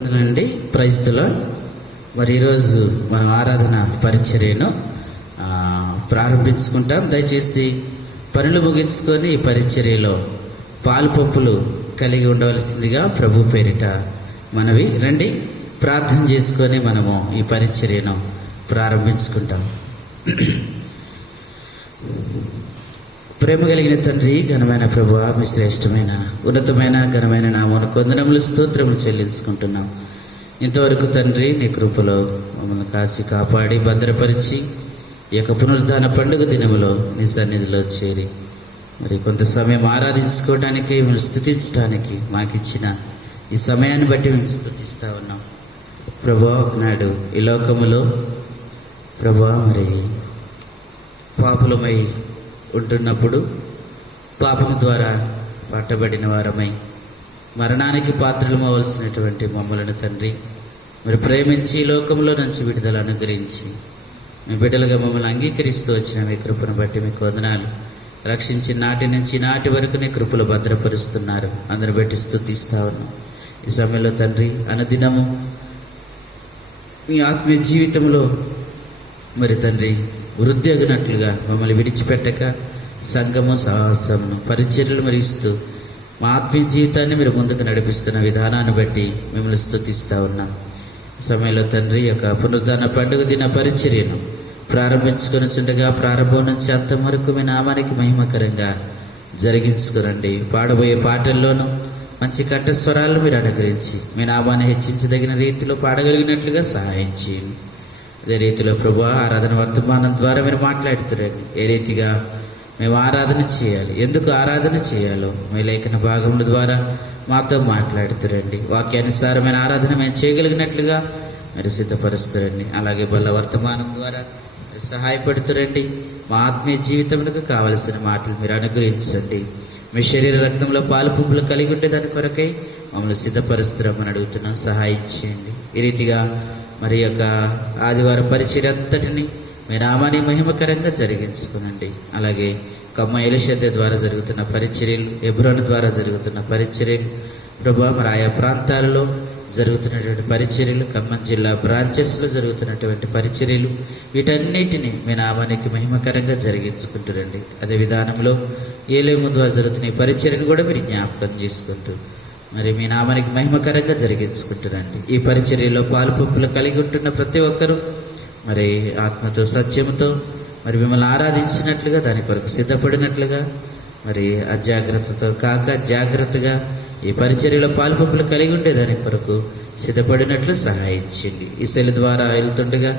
అండి ప్రైజ్లో మరి ఈరోజు మనం ఆరాధన పరిచర్యను ప్రారంభించుకుంటాం. దయచేసి పనులు ముగించుకొని ఈ పరిచర్యలో పాలుపప్పులు కలిగి ఉండవలసిందిగా ప్రభు పేరిట మనవి. రండి, ప్రార్థన చేసుకొని మనము ఈ పరిచర్యను ప్రారంభించుకుంటాం. ప్రేమ కలిగిన తండ్రి, ఘనమైన ప్రభువా, మీ శ్రేష్టమైన ఉన్నతమైన ఘనమైన నామమునకు వందనములు స్తోత్రములు చెల్లించుకుంటున్నాం. ఇంతవరకు తండ్రి నీ కృపలో మమ్మల్ని కాచి కాపాడి భద్రపరిచి ఈ యొక్క పునరుద్ధాన పండుగ దినములో నీ సన్నిధిలో చేరి మరి కొంత సమయం ఆరాధించుకోవడానికి, మేము స్తుతించడానికి మాకు ఇచ్చిన ఈ సమయాన్ని బట్టి మేము స్తుతిస్తూ ఉన్నాం. ప్రభువా, నాడు ఈ లోకములో ప్రభువా మరి పాపులమై ఉంటున్నప్పుడు పాపం ద్వారా పట్టబడిన వారమై మరణానికి పాత్రలమవలసినటువంటి మమ్మలను తండ్రి మరి ప్రేమించి లోకంలో నుంచి విడుదల అనుగ్రహించి మీ బిడ్డలుగా మమ్మల్ని అంగీకరిస్తూ వచ్చిన మీ కృపను బట్టి మీకు వందనాలు. రక్షించిన నాటి నుంచి నాటి వరకు నీ కృపలు భద్రపరుస్తున్నారు, అందరు బట్టి స్తుతిస్తా ఉన్నాం. ఈ సమయంలో తండ్రి అనుదినము మీ ఆత్మీయ జీవితంలో మరి తండ్రి వృద్ధి అగినట్లుగా మమ్మల్ని విడిచిపెట్టక సంఘము సహవాసమును పరిచర్యలు మరి ఇస్తూ మా ఆత్మీయ జీవితాన్ని మీరు ముందుకు నడిపిస్తున్న విధానాన్ని బట్టి మిమ్మల్ని స్తుతిస్తూ ఉన్నాం. ఈ సమయంలో తండ్రి యొక్క పునరుద్ధాన పండుగ దిన పరిచర్యను ప్రారంభించుకొని చుండగా ప్రారంభం నుంచి అంతం వరకు మీ నామానికి మహిమకరంగా జరిగించుకురండి. పాడబోయే పాటల్లోనూ మంచి కంఠస్వరాలను మీరు అనుగ్రహించి మీ నామాన్ని హెచ్చించదగిన రీతిలో పాడగలిగినట్లుగా సహాయం చేయండి. అదే రీతిలో ప్రభువా, ఆరాధన వర్తమానం ద్వారా మీరు మాట్లాడుతురండి. ఏ రీతిగా మేము ఆరాధన చేయాలి, ఎందుకు ఆరాధన చేయాలో మీ లేఖన భాగముల ద్వారా మాతో మాట్లాడుతురండి. వాక్యానుసారమైన ఆరాధన మేము చేయగలిగినట్లుగా మీరు సిద్ధపరుస్తురండి. అలాగే బల్ల వర్తమానం ద్వారా మీరు సహాయపడుతురండి. మా ఆత్మీయ జీవితంలో కావలసిన మాటలు మీరు అనుగ్రహించండి. మీ శరీర రక్తంలో పాలు పువ్వులు కలిగి ఉంటే దాని కొరకై మమ్మల్ని సిద్ధపరుస్తున్నామని అడుగుతున్నాం, సహాయం చేయండి. ఈ రీతిగా మరి యొక్క ఆదివారం పరిచర్య అంతటిని మీ నామాన్ని మహిమకరంగా జరిగించుకునండి. అలాగే కమ్మ ఎలిషద్ద ద్వారా జరుగుతున్న పరిచర్యలు, హెబ్రోన్ ద్వారా జరుగుతున్న పరిచర్యలు ప్రభా, మరి ఆయా ప్రాంతాలలో జరుగుతున్నటువంటి పరిచర్యలు, ఖమ్మం జిల్లా బ్రాంచెస్లో జరుగుతున్నటువంటి పరిచర్యలు, వీటన్నిటిని మీ నామానికి మహిమకరంగా జరిగించుకుంటురండి. అదే విధానంలో ఏలేము ద్వారా జరుగుతున్న ఈ పరిచర్యను కూడా మీరు జ్ఞాపకం చేసుకుంటూ మరి మీ నామానికి మహిమకరంగా జరిగించుకుంటురండి. ఈ పరిచర్యలో పాలు పంపులు కలిగి ఉంటున్న ప్రతి ఒక్కరూ మరి ఆత్మతో సత్యముతో మరి మిమ్మల్ని ఆరాధించినట్లుగా, దాని కొరకు సిద్ధపడినట్లుగా, మరి అజాగ్రత్తతో కాక జాగ్రత్తగా ఈ పరిచర్యలో పాలు పంపులు కలిగి ఉంటే దాని కొరకు సిద్ధపడినట్లు సహాయించండి. ఈ సెల్ ద్వారా వెళ్తుండగా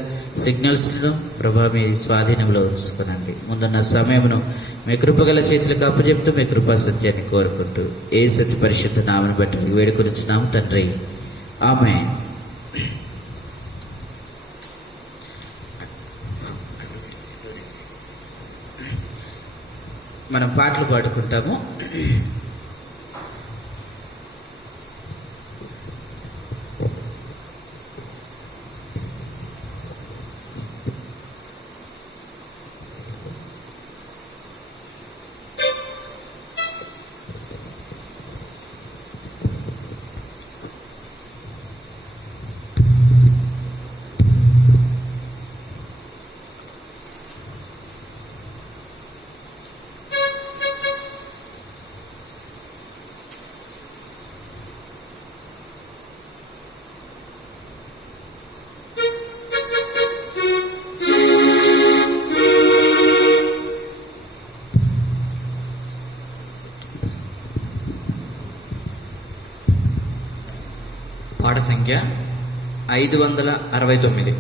సిగ్నల్స్ను ప్రభా మీ స్వాధీనంలో ఉంచుకునండి. ముందున్న సమయమును మీ కృపగల చేతులకు అప్పచెప్తూ మీ కృపా సత్యాన్ని కోరుకుంటూ ఏ సతి పరిశుద్ధ నామని బట్టి మీకు వేడుకొనిచున్నాము తండ్రి, ఆమేన్. మనం పాటలు పాడుకుంటాము. పాట సంఖ్య 569.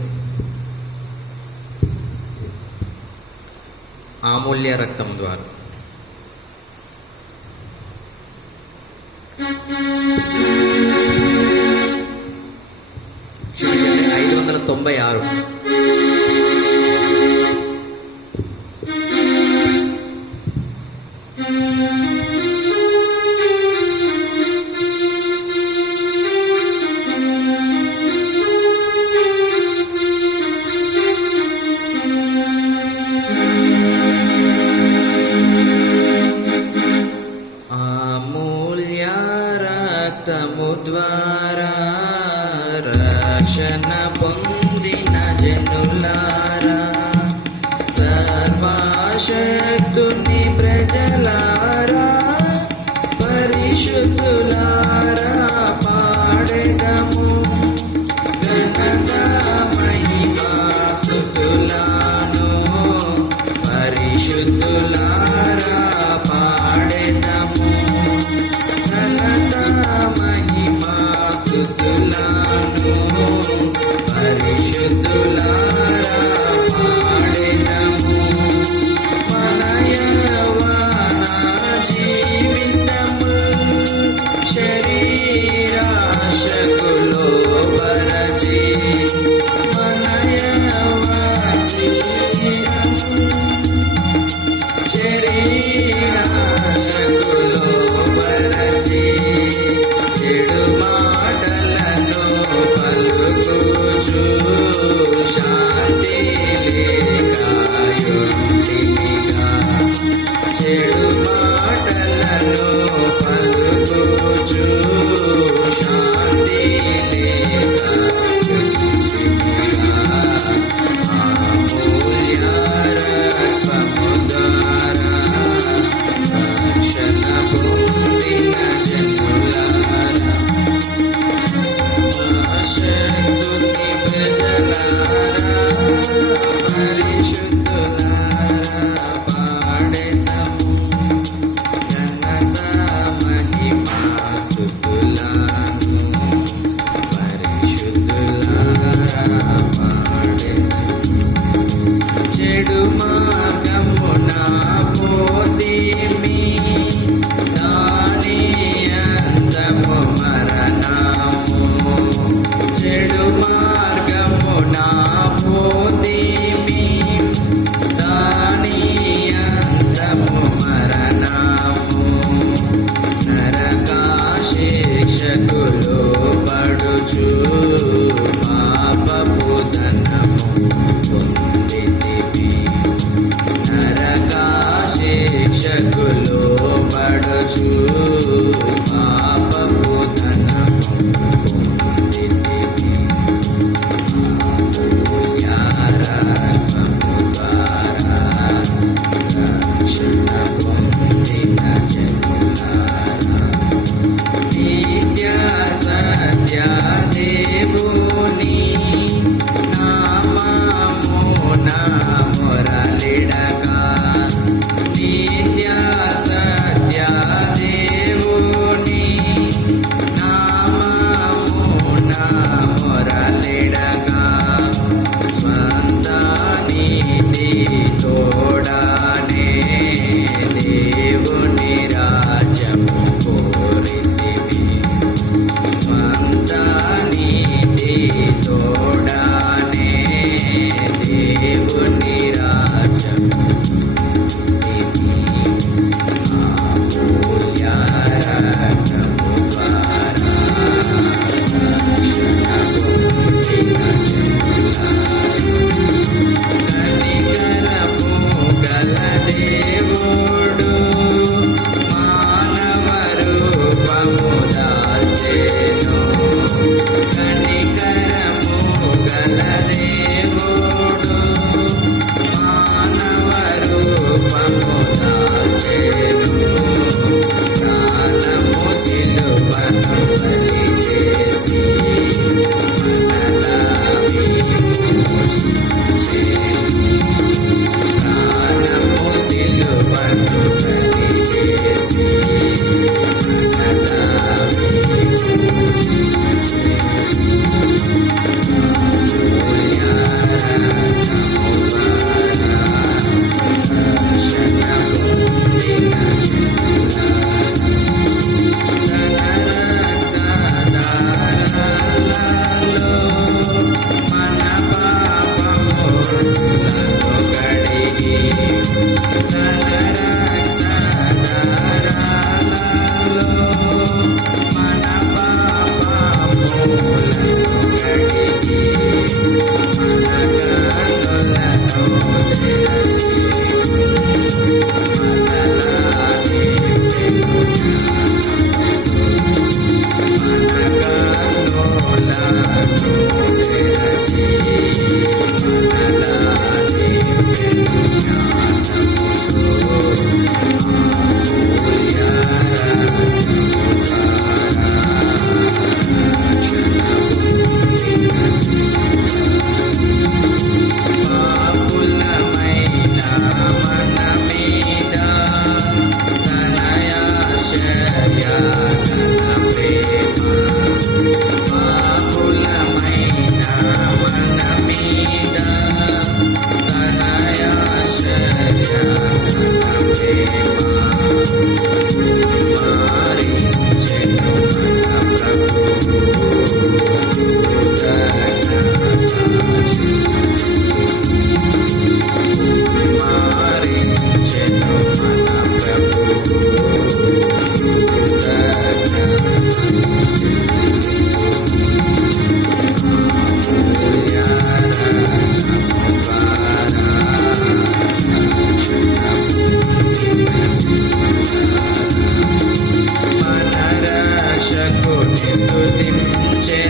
అమూల్య రక్తం ద్వారా. 596. రక్తము ద్వారా రక్షణ పొందిన జనులారా, సర్వశక్తుని ప్రజలారా, పరిశుద్ధులారా పాడెదము ఘనత మహిమా స్తుతులను. పరిశుద్ధులారా పాడెదము ఘనత మహిమా స్తుతులను. పరిశుద్ధులారా పాడెదము. మన యవ్వన జీవితము శరీరాశకులో పరచి, మన యవ్వన జీవితము శరీరాశకులో పరచి, చెడు మాటలను పలుకుచు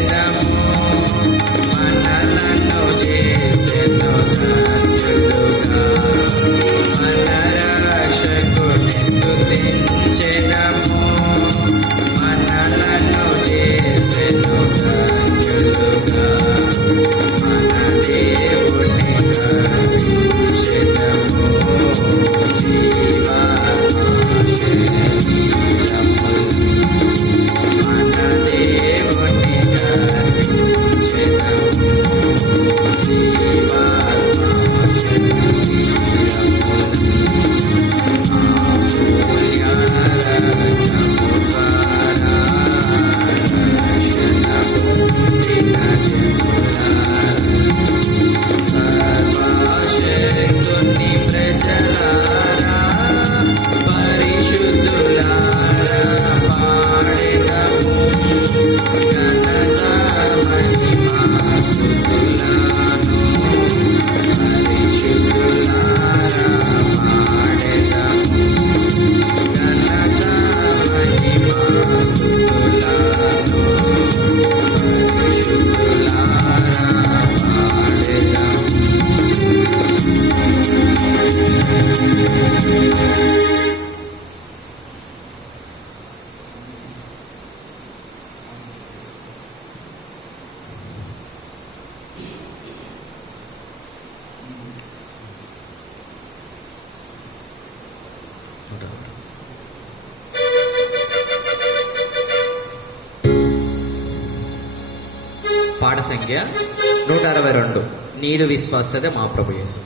స్తుతించెదము మనలను చేసెను ధన్యులుగా మన రక్షకుని స్తుతించెదము మనలను చేసెను ధన్యులుగా మన దేవుని గర్వించెదము జీవాత్మ శరీరములు మన దేవుని గర్వించెదము జీవాత్మ శరీరములు అమూల్య రక్తము ద్వారా రక్షణ పొందిన జనులారా సర్వశక్తుని ప్రజలారా పరిశుద్ధులారా పాడెదము ఘనత మహిమా స్తుతులను పరిశుద్ధులారా పాడెదము ఘనత మహిమా స్తుతులను పరిశుద్ధులారా పాడెదము. పాట సంఖ్య 162. నీదు విశ్వాసత మా ప్రభు యేసు.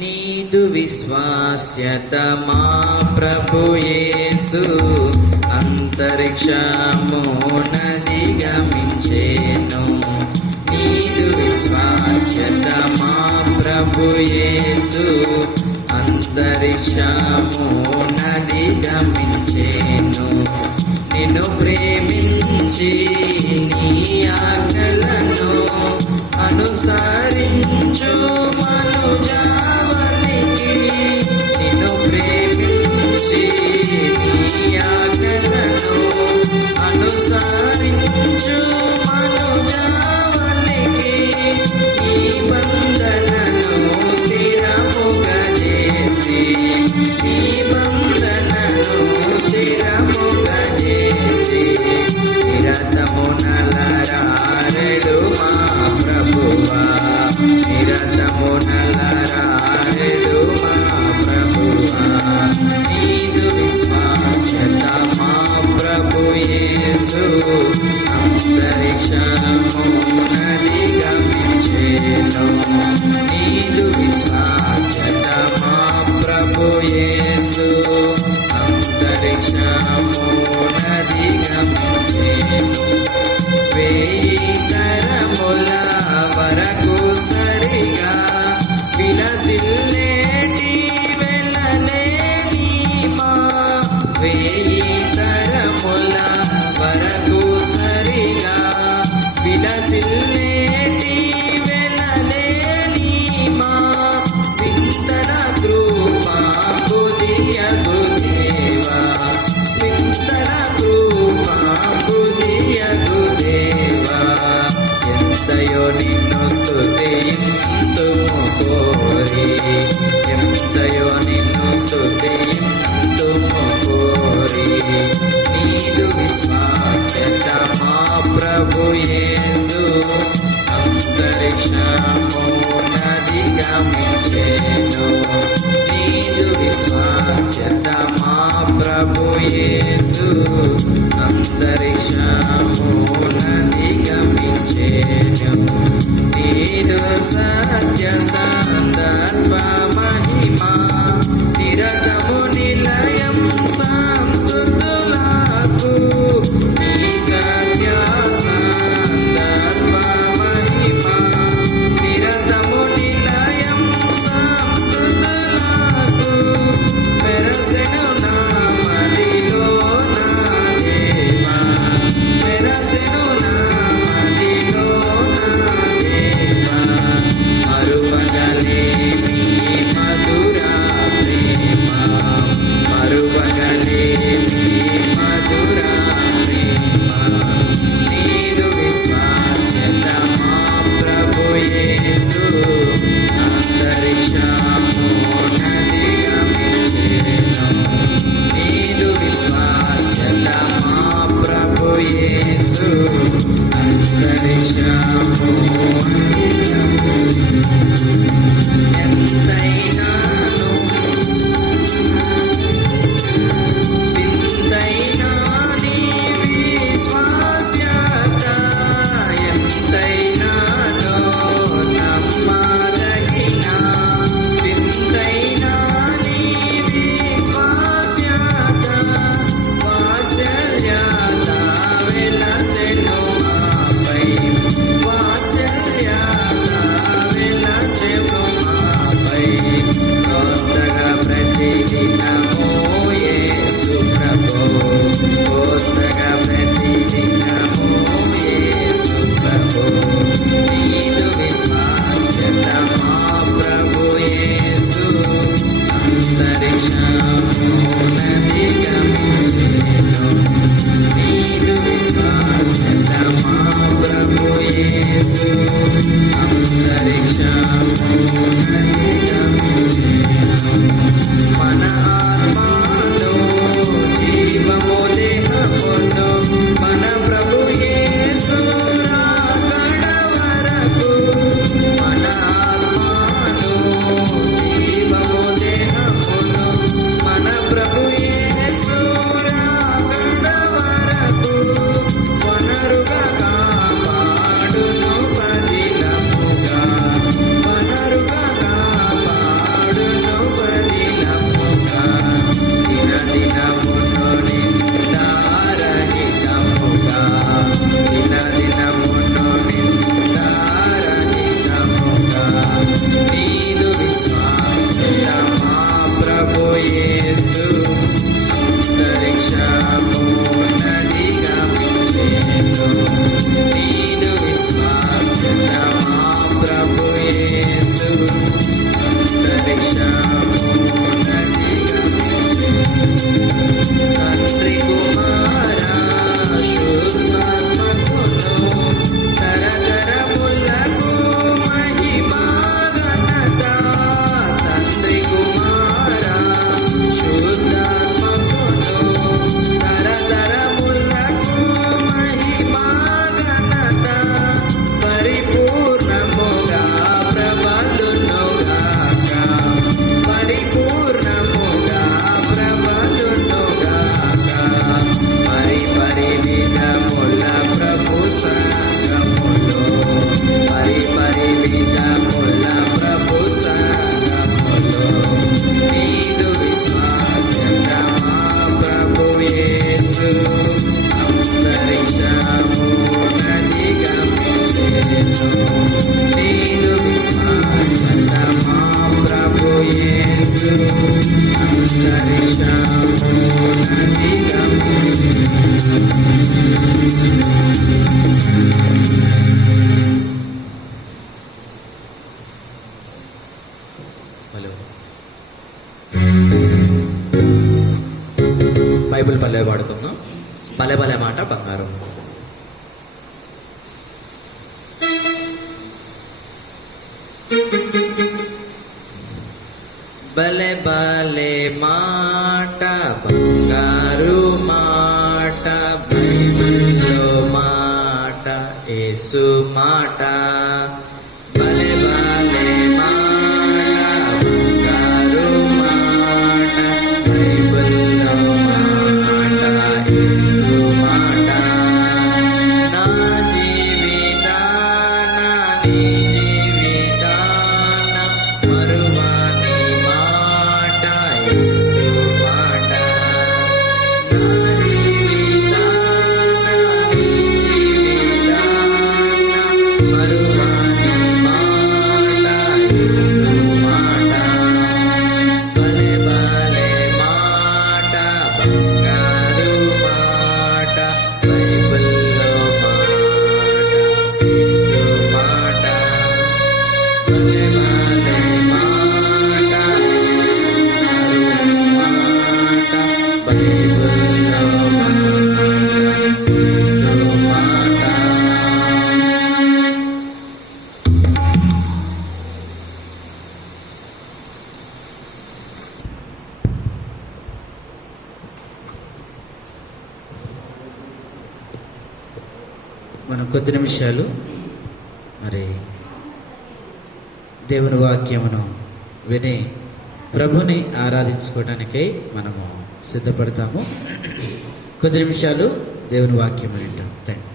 నీదు విశ్వాస్యత మా ప్రభు యేసు అంతరిక్షమునదిగమించెను నీదు విశ్వాస్యత మా ప్రభు యేసు అంతరిక్షమునదిగమించెను నిన్ను ప్రేమించి నీ ఆజ్ఞలను అనుసరించు మనుజావనికి నిన్ను ప్రేమించి నీ ఆజ్ఞలను అనుసరించు మనుజావనికి ఈ బంధనను స్థిరముగా చేసి ఈ బంధనను స్థిరముగా చేసి నిరతమునలరారెడు మా ప్రభువా నిరతమునలరారెడు మా ప్రభువా నీదు విశ్వాస్యత మా ప్రభు యేసు అంతరిక్షమునదిగమించెను నీదు విశ్వాస్యత మా ప్రభు యేసు అంతరిక్షమునదిగమించెను వేయి తరముల వరకు సరిగా విలసిల్లేటి వెళ్ళలేని మా వేయి తరముల వరకు సరిగా విలసిల్లేటి వెళ్ళలేని మా వింతల కృపా బుధియగు దేవా వింతల కృపా బుధియగు దేవా ఎంతయో నిన్ను స్తుతింతుము కోరి ఎంతయో నిన్ను స్తుతింతుము కోరి నీదు విశ్వాస్యత మా ప్రభు యేసు అంతరిక్షమునదిగమించెను నీదు విశ్వాస్యత మా ప్రభు యేసు అంతరిక్షమునదిగమించెను నీదు సత్య సందర్భ మహిమా నిరతము నిలయం సంస్తుతులకు నీ సత్య సందర్భ భలే భలే మాట బంగారు మాట బైబిల్లో మాట యేసు మాట భలే భలే మాట బంగారు మాట బైబిల్లో మాట యేసు మాట నా జీవితాన నీ జీవితాన మరువని మాట యేసు మాట నా జీవితాన నీ జీవితాన మరువని మాట యేసు మాట భలే భలే మాట బంగారు మాట బైబిల్లో మాట యేసు మాట భలే భలే మాట బంగారు మాట బైబిల్లో మాట యేసు మాట. మనం కొద్ది నిమిషాలు మరి దేవుని వాక్యమును విని ప్రభుని ఆరాధించుకోవడానికై మనము సిద్ధపడతాము. కొద్ది నిమిషాలు దేవుని వాక్యం వింటాం. Thank you.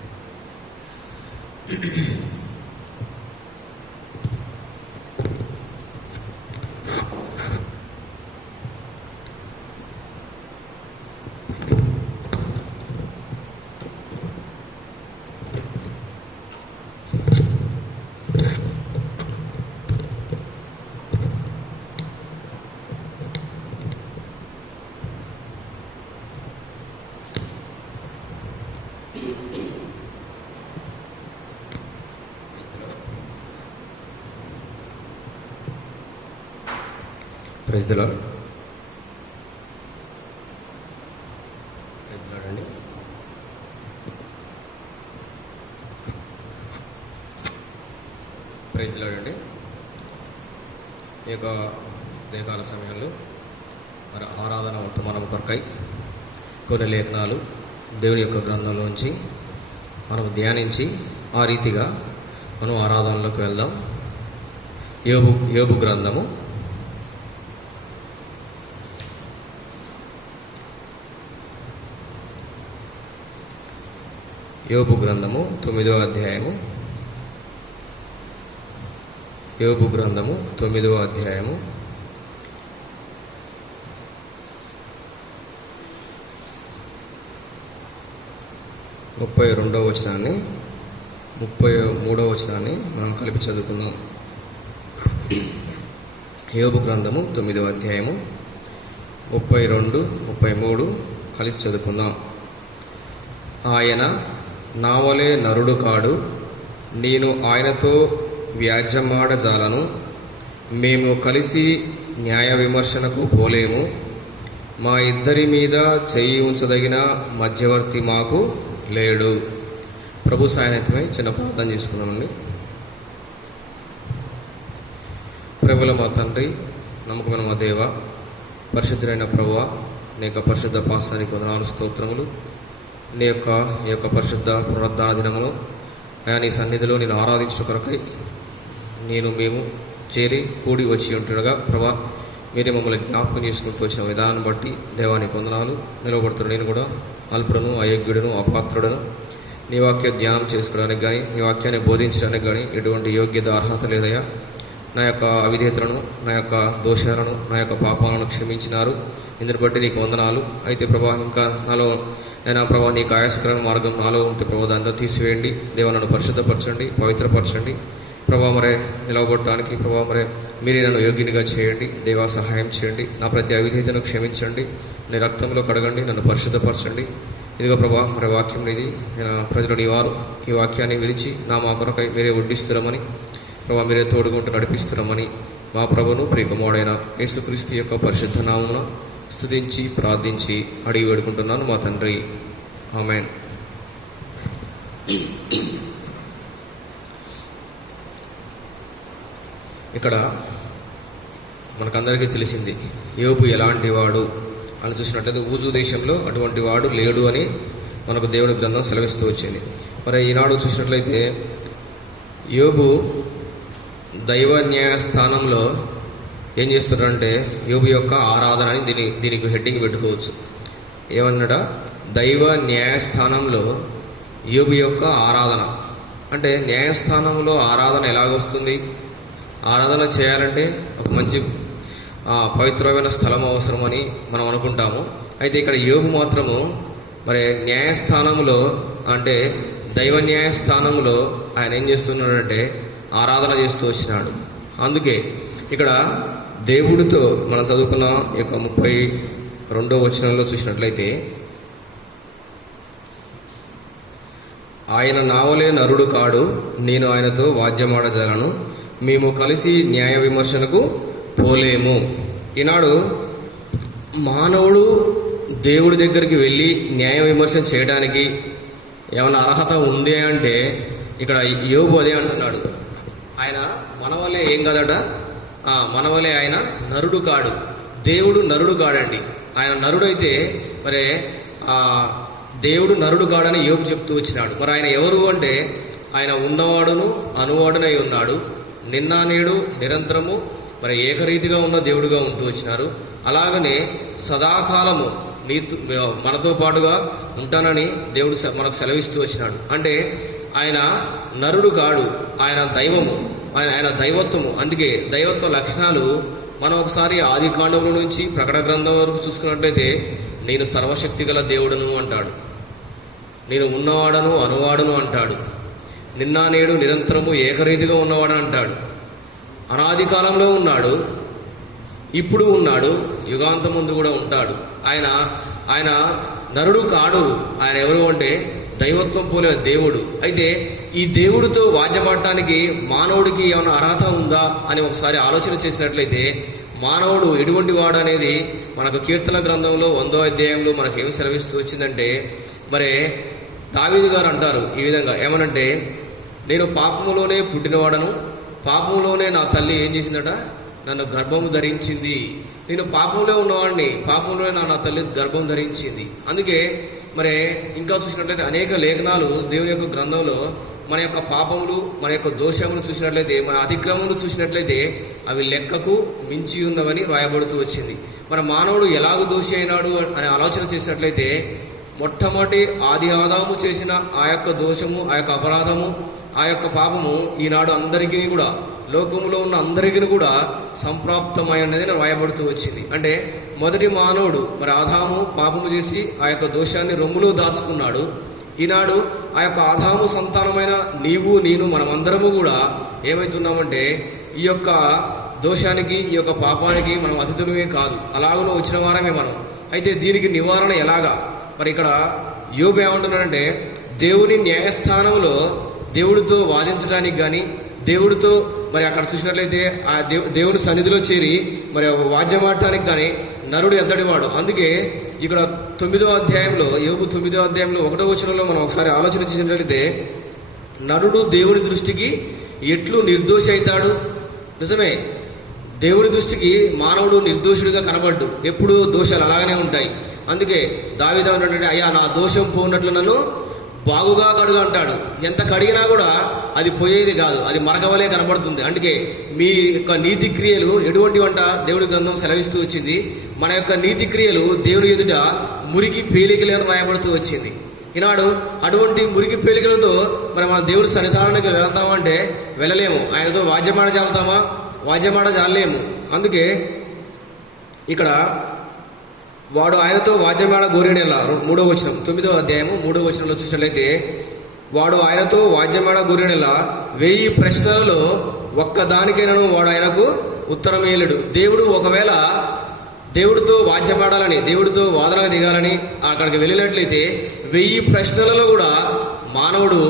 Praise the lord. Praise the lord అండి. ప్రైజ్ ది లార్డ్ అండి. ఈ యొక్క ఉదయకాల సమయంలో మరి ఆరాధన వర్తమానం కొరకై కొన్ని లేఖనాలు దేవుని యొక్క గ్రంథంలోంచి మనం ధ్యానించి ఆ రీతిగా మనం ఆరాధనలోకి వెళ్దాం. యోబు గ్రంథము యోబు గ్రంథము 9వ అధ్యాయము. యోబు గ్రంథము 9వ అధ్యాయము 32వ వచనాన్ని 33వ వచనాన్ని మనం కలిపి చదువుకుందాం. యోబు గ్రంథము 9వ అధ్యాయము 32, 33 కలిసి చదువుకుందాం. ఆయన నా వలె నరుడు కాడు, నేను ఆయనతో వ్యాజ్యమాడజాలను. మేము కలిసి న్యాయ విమర్శనకు పోలేము. మా ఇద్దరి మీద చెయ్యి ఉంచదగిన మధ్యవర్తి మాకు లేడు. ప్రభు సాయనిత్యమై చిన్న ప్రార్థన చేసుకున్నామండి. ప్రభుల మా తండ్రి, నమ్మకమైన మా దేవ, పరిశుద్ధులైన ప్రభువా, నీ యొక్క పరిశుద్ధ పాసానికి వందనాలు, స్తోత్రములు. ఈ యొక్క పరిశుద్ధ పునరుద్ధాన దినములో నీ సన్నిధిలో నేను ఆరాధించు కొరకై మేము చేరి కూడి వచ్చి ఉంటుండగా ప్రభా, మీరే మమ్మల్ని జ్ఞాపకం చేసుకుంటూ వచ్చిన విధానం బట్టి దేవానికి వందనాలు. నిలబడుతున్న నేను కూడా అల్పుడను, అయోగ్యుడను, అపాత్రుడను. నీ వాక్య ధ్యానం చేసుకోవడానికి కానీ నీ వాక్యాన్ని బోధించడానికి కానీ ఎటువంటి యోగ్యత, అర్హత లేదయ్యా. నా యొక్క అవిధేతలను, నా యొక్క దోషాలను, నా యొక్క పాపాలను క్షమించినారు. ఇందుని బట్టి నీకు వందనాలు. అయితే ప్రభా, ఇంకా నాలో నేను ప్రభా నీకు ఆయాసకరమైన మార్గం నాలో ఉంటే ప్రభా దాంతో తీసివేయండి. దేవ నన్ను పరిశుద్ధపరచండి, పవిత్రపరచండి ప్రభా. మరే నిలవబడటానికి ప్రభా మరే మీరే నన్ను యోగ్యునిగా చేయండి. దేవా సహాయం చేయండి. నా ప్రతి అవిధేతను క్షమించండి. నీ రక్తంలో కడగండి, నన్ను పరిశుద్ధపరచండి. ఇదిగో ప్రభా, మరి వాక్యం ఇది ప్రజలు నీ వారు ఈ వాక్యాన్ని విరిచి మా కొరకై మీరే వడ్డిస్తున్నామని ప్రభా, మీరే తోడుగుంటూ నడిపిస్తున్నామని మా ప్రభును ప్రియకుమారుడైన యేసుక్రీస్తు యొక్క పరిశుద్ధ నామమున స్తుతించి ప్రార్థించి అడిగి వేడుకుంటున్నాను మా తండ్రి. ఆమేన్. ఇక్కడ మనకందరికీ తెలిసింది. యోబు ఎలాంటి వాడు అని చూసినట్లయితే ఊజు దేశంలో అటువంటి వాడు లేడు అని మనకు దేవుడి గ్రంథం సెలవిస్తూ వచ్చింది. మరి ఈనాడు చూసినట్లయితే యోబు దైవ న్యాయ స్థానంలో ఏం చేస్తున్నారంటే యోబు యొక్క ఆరాధన అని దీనికి హెడ్డింగ్ పెట్టుకోవచ్చు. ఏమన్నాడా? దైవ న్యాయస్థానంలో యోబు యొక్క ఆరాధన. అంటే న్యాయస్థానంలో ఆరాధన ఎలాగొస్తుంది? ఆరాధన చేయాలంటే ఒక మంచి పవిత్రమైన స్థలం అవసరమని మనం అనుకుంటాము. అయితే ఇక్కడ యోబు మాత్రము మరి న్యాయస్థానంలో అంటే దైవ న్యాయస్థానంలో ఆయన ఏం చేస్తున్నాడంటే ఆరాధన చేస్తూ వచ్చినాడు. అందుకే ఇక్కడ దేవుడితో మనం చదువుకున్న యొక్క 32వ వచనంలో చూసినట్లయితే, ఆయన నావలే నరుడు కాడు, నేను ఆయనతో వాద్యమాడజాలను, మేము కలిసి న్యాయ విమర్శనకు పోలేము. ఈనాడు మానవుడు దేవుడి దగ్గరికి వెళ్ళి న్యాయ విమర్శ చేయడానికి ఏమైనా అర్హత ఉంది అంటే ఇక్కడ యోబు అదే అంటున్నాడు. ఆయన మనవలే ఏం కాదట, మనవలే ఆయన నరుడు కాడు. దేవుడు నరుడు కాడండి. ఆయన నరుడైతే మరి దేవుడు నరుడు కాడని యోబు చెప్తూ వచ్చినాడు. మరి ఆయన ఎవరు అంటే ఆయన ఉన్నవాడును అనువాడునై ఉన్నాడు. నిన్న నేడు నిరంతరము మరి ఏకరీతిగా ఉన్న దేవుడుగా ఉంటూ వచ్చినారు. అలాగనే సదాకాలము మనతో పాటుగా ఉంటానని దేవుడు మనకు సెలవిస్తూ వచ్చినాడు. అంటే ఆయన నరుడు కాడు, ఆయన దైవము, ఆయన దైవత్వము. అందుకే దైవత్వ లక్షణాలు మనం ఒకసారి ఆది కాండంలో నుంచి ప్రకటన గ్రంథం వరకు చూసుకున్నట్లయితే, నేను సర్వశక్తి గల దేవుడును అంటాడు, నేను ఉన్నవాడను అనువాడును అంటాడు, నిన్న నేడు నిరంతరము ఏకరీతిగా ఉన్నవాడు అంటాడు, అనాది కాలంలో ఉన్నాడు, ఇప్పుడు ఉన్నాడు, యుగాంతం ముందు కూడా ఉంటాడు. ఆయన నరుడు కాడు. ఆయన ఎవరు అంటే దైవత్వం పోలిన దేవుడు. అయితే ఈ దేవుడితో వాద్యమాడటానికి మానవుడికి ఏమైనా అర్హత ఉందా అని ఒకసారి ఆలోచన చేసినట్లయితే, మానవుడు ఎటువంటి వాడు అనేది మనకు కీర్తన గ్రంథంలో 1వ అధ్యాయంలో మనకు ఏమి సెలవిస్తూ వచ్చిందంటే, మరి దావీదు గారు అంటారు ఈ విధంగా, ఏమనంటే, నేను పాపములోనే పుట్టినవాడను, పాపములోనే నా తల్లి ఏం చేసిందట, నన్ను గర్భము ధరించింది. నేను పాపంలో ఉన్నవాడిని, పాపంలోనే నా తల్లి గర్భం ధరించింది. అందుకే మరి ఇంకా చూసినట్లయితే అనేక లేఖనాలు దేవుని యొక్క గ్రంథంలో మన యొక్క పాపములు, మన యొక్క దోషములు చూసినట్లయితే, మన అతిక్రమములు చూసినట్లయితే అవి లెక్కకు మించి ఉన్నవని రాయబడుతూ వచ్చింది. మరి మానవుడు ఎలాగూ దోషి అయినాడు అని ఆలోచన చేసినట్లయితే, మొట్టమొదటి ఆది ఆదాము చేసిన ఆ యొక్క దోషము, ఆ యొక్క అపరాధము, ఆ యొక్క పాపము ఈనాడు అందరికీ కూడా, లోకంలో ఉన్న అందరికీ కూడా సంప్రాప్తమైనది రాయబడుతూ వచ్చింది. అంటే మొదటి మానవుడు మరి ఆదాము పాపము చేసి ఆ యొక్క దోషాన్ని రొమ్ములో దాచుకున్నాడు. ఈనాడు ఆ యొక్క ఆదాము సంతానమైన నీవు నేను మనమందరము కూడా ఏమవుతున్నామంటే ఈ యొక్క దోషానికి, ఈ యొక్క పాపానికి మనం అతిథులమే కాదు, అలాగలో వచ్చిన వారమే మనం. అయితే దీనికి నివారణ ఎలాగా? మరి ఇక్కడ యోబు ఏమంటున్నాడంటే, దేవుని న్యాయస్థానంలో దేవుడితో వాదించడానికి కానీ, దేవుడితో మరి అక్కడ చూసినట్లయితే ఆ దేవుని సన్నిధిలో చేరి మరి వాద్యమాడటానికి కానీ నరుడు ఎంతటి వాడు. అందుకే ఇక్కడ 9వ అధ్యాయంలో, యోబు 9వ అధ్యాయంలో 1వ వచనంలో మనం ఒకసారి ఆలోచన చేసినట్లయితే, నరుడు దేవుని దృష్టికి ఎట్లు నిర్దోషి అవుతాడు? నిజమే, దేవుని దృష్టికి మానవుడు నిర్దోషుడిగా కనబడ్డు. ఎప్పుడు దోషాలు అలాగనే ఉంటాయి. అందుకే దావీదు అంటే, అయ్యా నా దోషం పోనట్లు నన్ను బాగుగా కడుగు అంటాడు. ఎంత కడిగినా కూడా అది పోయేది కాదు, అది మరకవలే కనబడుతుంది. అందుకే మీ యొక్క నీతి క్రియలు ఎటువంటి వంట దేవుడి గ్రంథం సెలవిస్తూ వచ్చింది. మన యొక్క నీతి క్రియలు దేవుని ఎదుట మురికి పేలికలను రాయబడుతూ వచ్చింది. ఈనాడు అటువంటి మురికి పేలికలతో మరి మన దేవుడి సన్నిధానానికి వెళ్తామంటే వెళ్ళలేము. ఆయనతో వాద్యమాడ జాలుతామా? వాద్యమాడ జాలేము. అందుకే ఇక్కడ వాడు ఆయనతో వాద్యమాడ గోరేడెలా 3వ వచనం, 9వ అధ్యాయము 3వ వచనంలో చూసినట్లయితే, వాడు ఆయనతో వాద్యమాడ గోరేడెలా 1000 ప్రశ్నలలో ఒక్కదానికైనాను వాడు ఆయనకు ఉత్తరం ఇయ్యలేడు. దేవుడు ఒకవేళ దేవుడితో వాద్యమాడాలని, దేవుడితో వాదనకు దిగాలని అక్కడికి వెళ్ళినట్లయితే 1000 ప్రశ్నలలో కూడా మానవుడు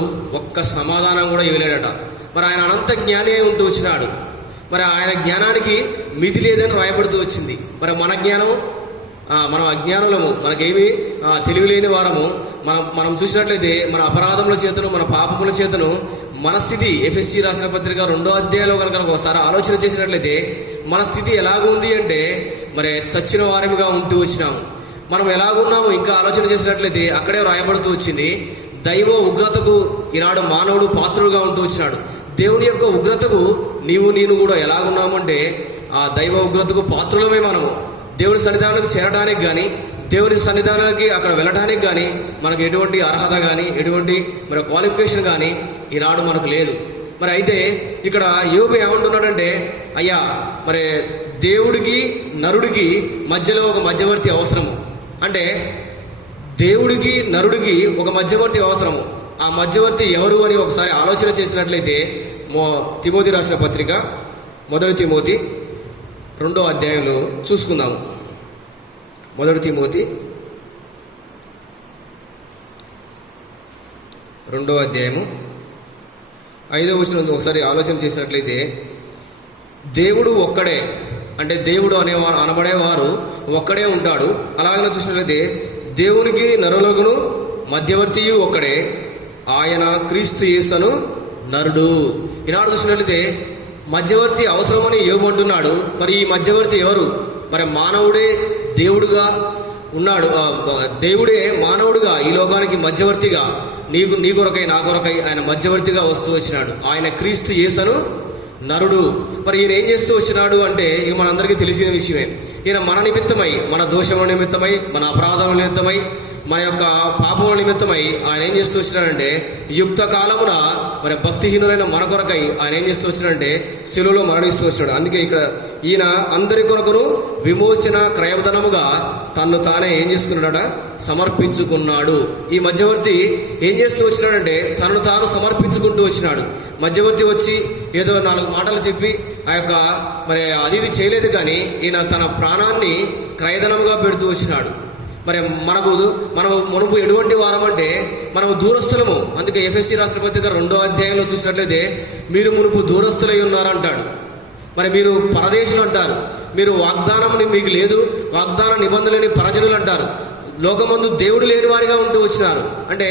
ఒక్క సమాధానం కూడా ఇవ్వలేడట. మరి ఆయన అనంత జ్ఞాని అయి ఉంటూ వచ్చినాడు. మరి ఆయన జ్ఞానానికి మితి లేదని రాయబడుతూ వచ్చింది. మరి మన జ్ఞానం, మనం అజ్ఞానులము, మనకేమి తెలివిలేని వారము. మనం చూసినట్లయితే మన అపరాధముల చేతను, మన పాపముల చేతను మన స్థితి, ఎఫ్ఎస్సి రాసిన పత్రిక 2వ అధ్యాయంలో కనుక ఒకసారి ఆలోచన చేసినట్లయితే మన స్థితి ఎలాగుంది అంటే మరి చచ్చిన వారముగా ఉంటూ వచ్చినాము. మనం ఎలాగున్నాము ఇంకా ఆలోచన చేసినట్లయితే అక్కడే రాయబడుతూ వచ్చింది, దైవ ఉగ్రతకు ఈనాడు మానవుడు పాత్రుడుగా ఉంటూ వచ్చినాడు. దేవుని యొక్క ఉగ్రతకు నేను కూడా ఎలాగున్నామంటే ఆ దైవ ఉగ్రతకు పాత్రులమే మనము. దేవుని సన్నిధానానికి చేరడానికి కానీ, దేవుని సన్నిధానానికి అక్కడ వెళ్ళడానికి కానీ మనకు ఎటువంటి అర్హత కానీ, ఎటువంటి మరి క్వాలిఫికేషన్ కానీ ఈనాడు మనకు లేదు. మరి అయితే ఇక్కడ యోబు ఏమంటున్నాడంటే, అయ్యా మరి దేవుడికి నరుడికి మధ్యలో ఒక మధ్యవర్తి అవసరము. అంటే దేవుడికి నరుడికి ఒక మధ్యవర్తి అవసరము. ఆ మధ్యవర్తి ఎవరు అని ఒకసారి ఆలోచన చేసినట్లయితే తిమోతి రాసిన పత్రిక 1 తిమోతి 2వ అధ్యాయంలో చూసుకుందాము. 1 తిమోతి 2వ అధ్యాయము 5వ వచనం ఒకసారి ఆలోచన చేసినట్లయితే, దేవుడు ఒక్కడే, అంటే దేవుడు అనబడేవారు ఒక్కడే ఉంటాడు. అలాగే చూసినట్లయితే దేవునికి నరులగును మధ్యవర్తియు ఒక్కడే, ఆయన క్రీస్తు యేసును నరుడు. ఈనాడు చూసినట్లయితే మధ్యవర్తి అవసరమని యోబు అంటున్నాడు. మరి ఈ మధ్యవర్తి ఎవరు? మరి మానవుడే దేవుడుగా ఉన్నాడు. దేవుడే మానవుడుగా ఈ లోకానికి మధ్యవర్తిగా నీ కొరకై నా కొరకై ఆయన మధ్యవర్తిగా వస్తూ వచ్చినాడు. ఆయన క్రీస్తు యేసును నరుడు. మరి ఈయన ఏం చేస్తూ వచ్చినాడు అంటే ఇక మనందరికీ తెలిసిన విషయమే. ఈయన మన నిమిత్తమై, మన దోషముల నిమిత్తమై, మన అపరాధముల నిమిత్తమై, మన యొక్క పాపముల నిమిత్తమై ఆయన ఏం చేస్తూ వచ్చినాడంటే యుక్త కాలమున మరి భక్తిహీనులైన మన కొరకై ఆయన ఏం చేస్తూ వచ్చినాడంటే శిలువలో మరణిస్తూ వచ్చినాడు. అందుకే ఇక్కడ ఈయన అందరి కొరకును విమోచన క్రయధనముగా తన్ను తానే ఏం చేసుకున్నాడ సమర్పించుకున్నాడు. ఈ మధ్యవర్తి ఏం చేస్తూ వచ్చినాడంటే తనను తాను సమర్పించుకుంటూ వచ్చినాడు. మధ్యవర్తి వచ్చి ఏదో 4 మాటలు చెప్పి ఆ యొక్క మరి అది చేయలేదు, కానీ ఈయన తన ప్రాణాన్ని క్రయధనముగా పెడుతూ వచ్చినాడు. మరి మనము మునుపు ఎటువంటి వారం అంటే మనము దూరస్తులము. అందుకే ఎఫెసీ రాసిన పత్రిక 2వ అధ్యాయంలో చూసినట్లయితే మీరు మునుపు దూరస్తులై ఉన్నారంటాడు. మరి మీరు పరదేశులు అంటారు, మీరు వాగ్దానం మీకు లేదు, వాగ్దాన నిబంధన లేని పరజనులు అంటారు, లోకమందు దేవుడు లేని వారిగా ఉంటూ వచ్చినారు. అంటే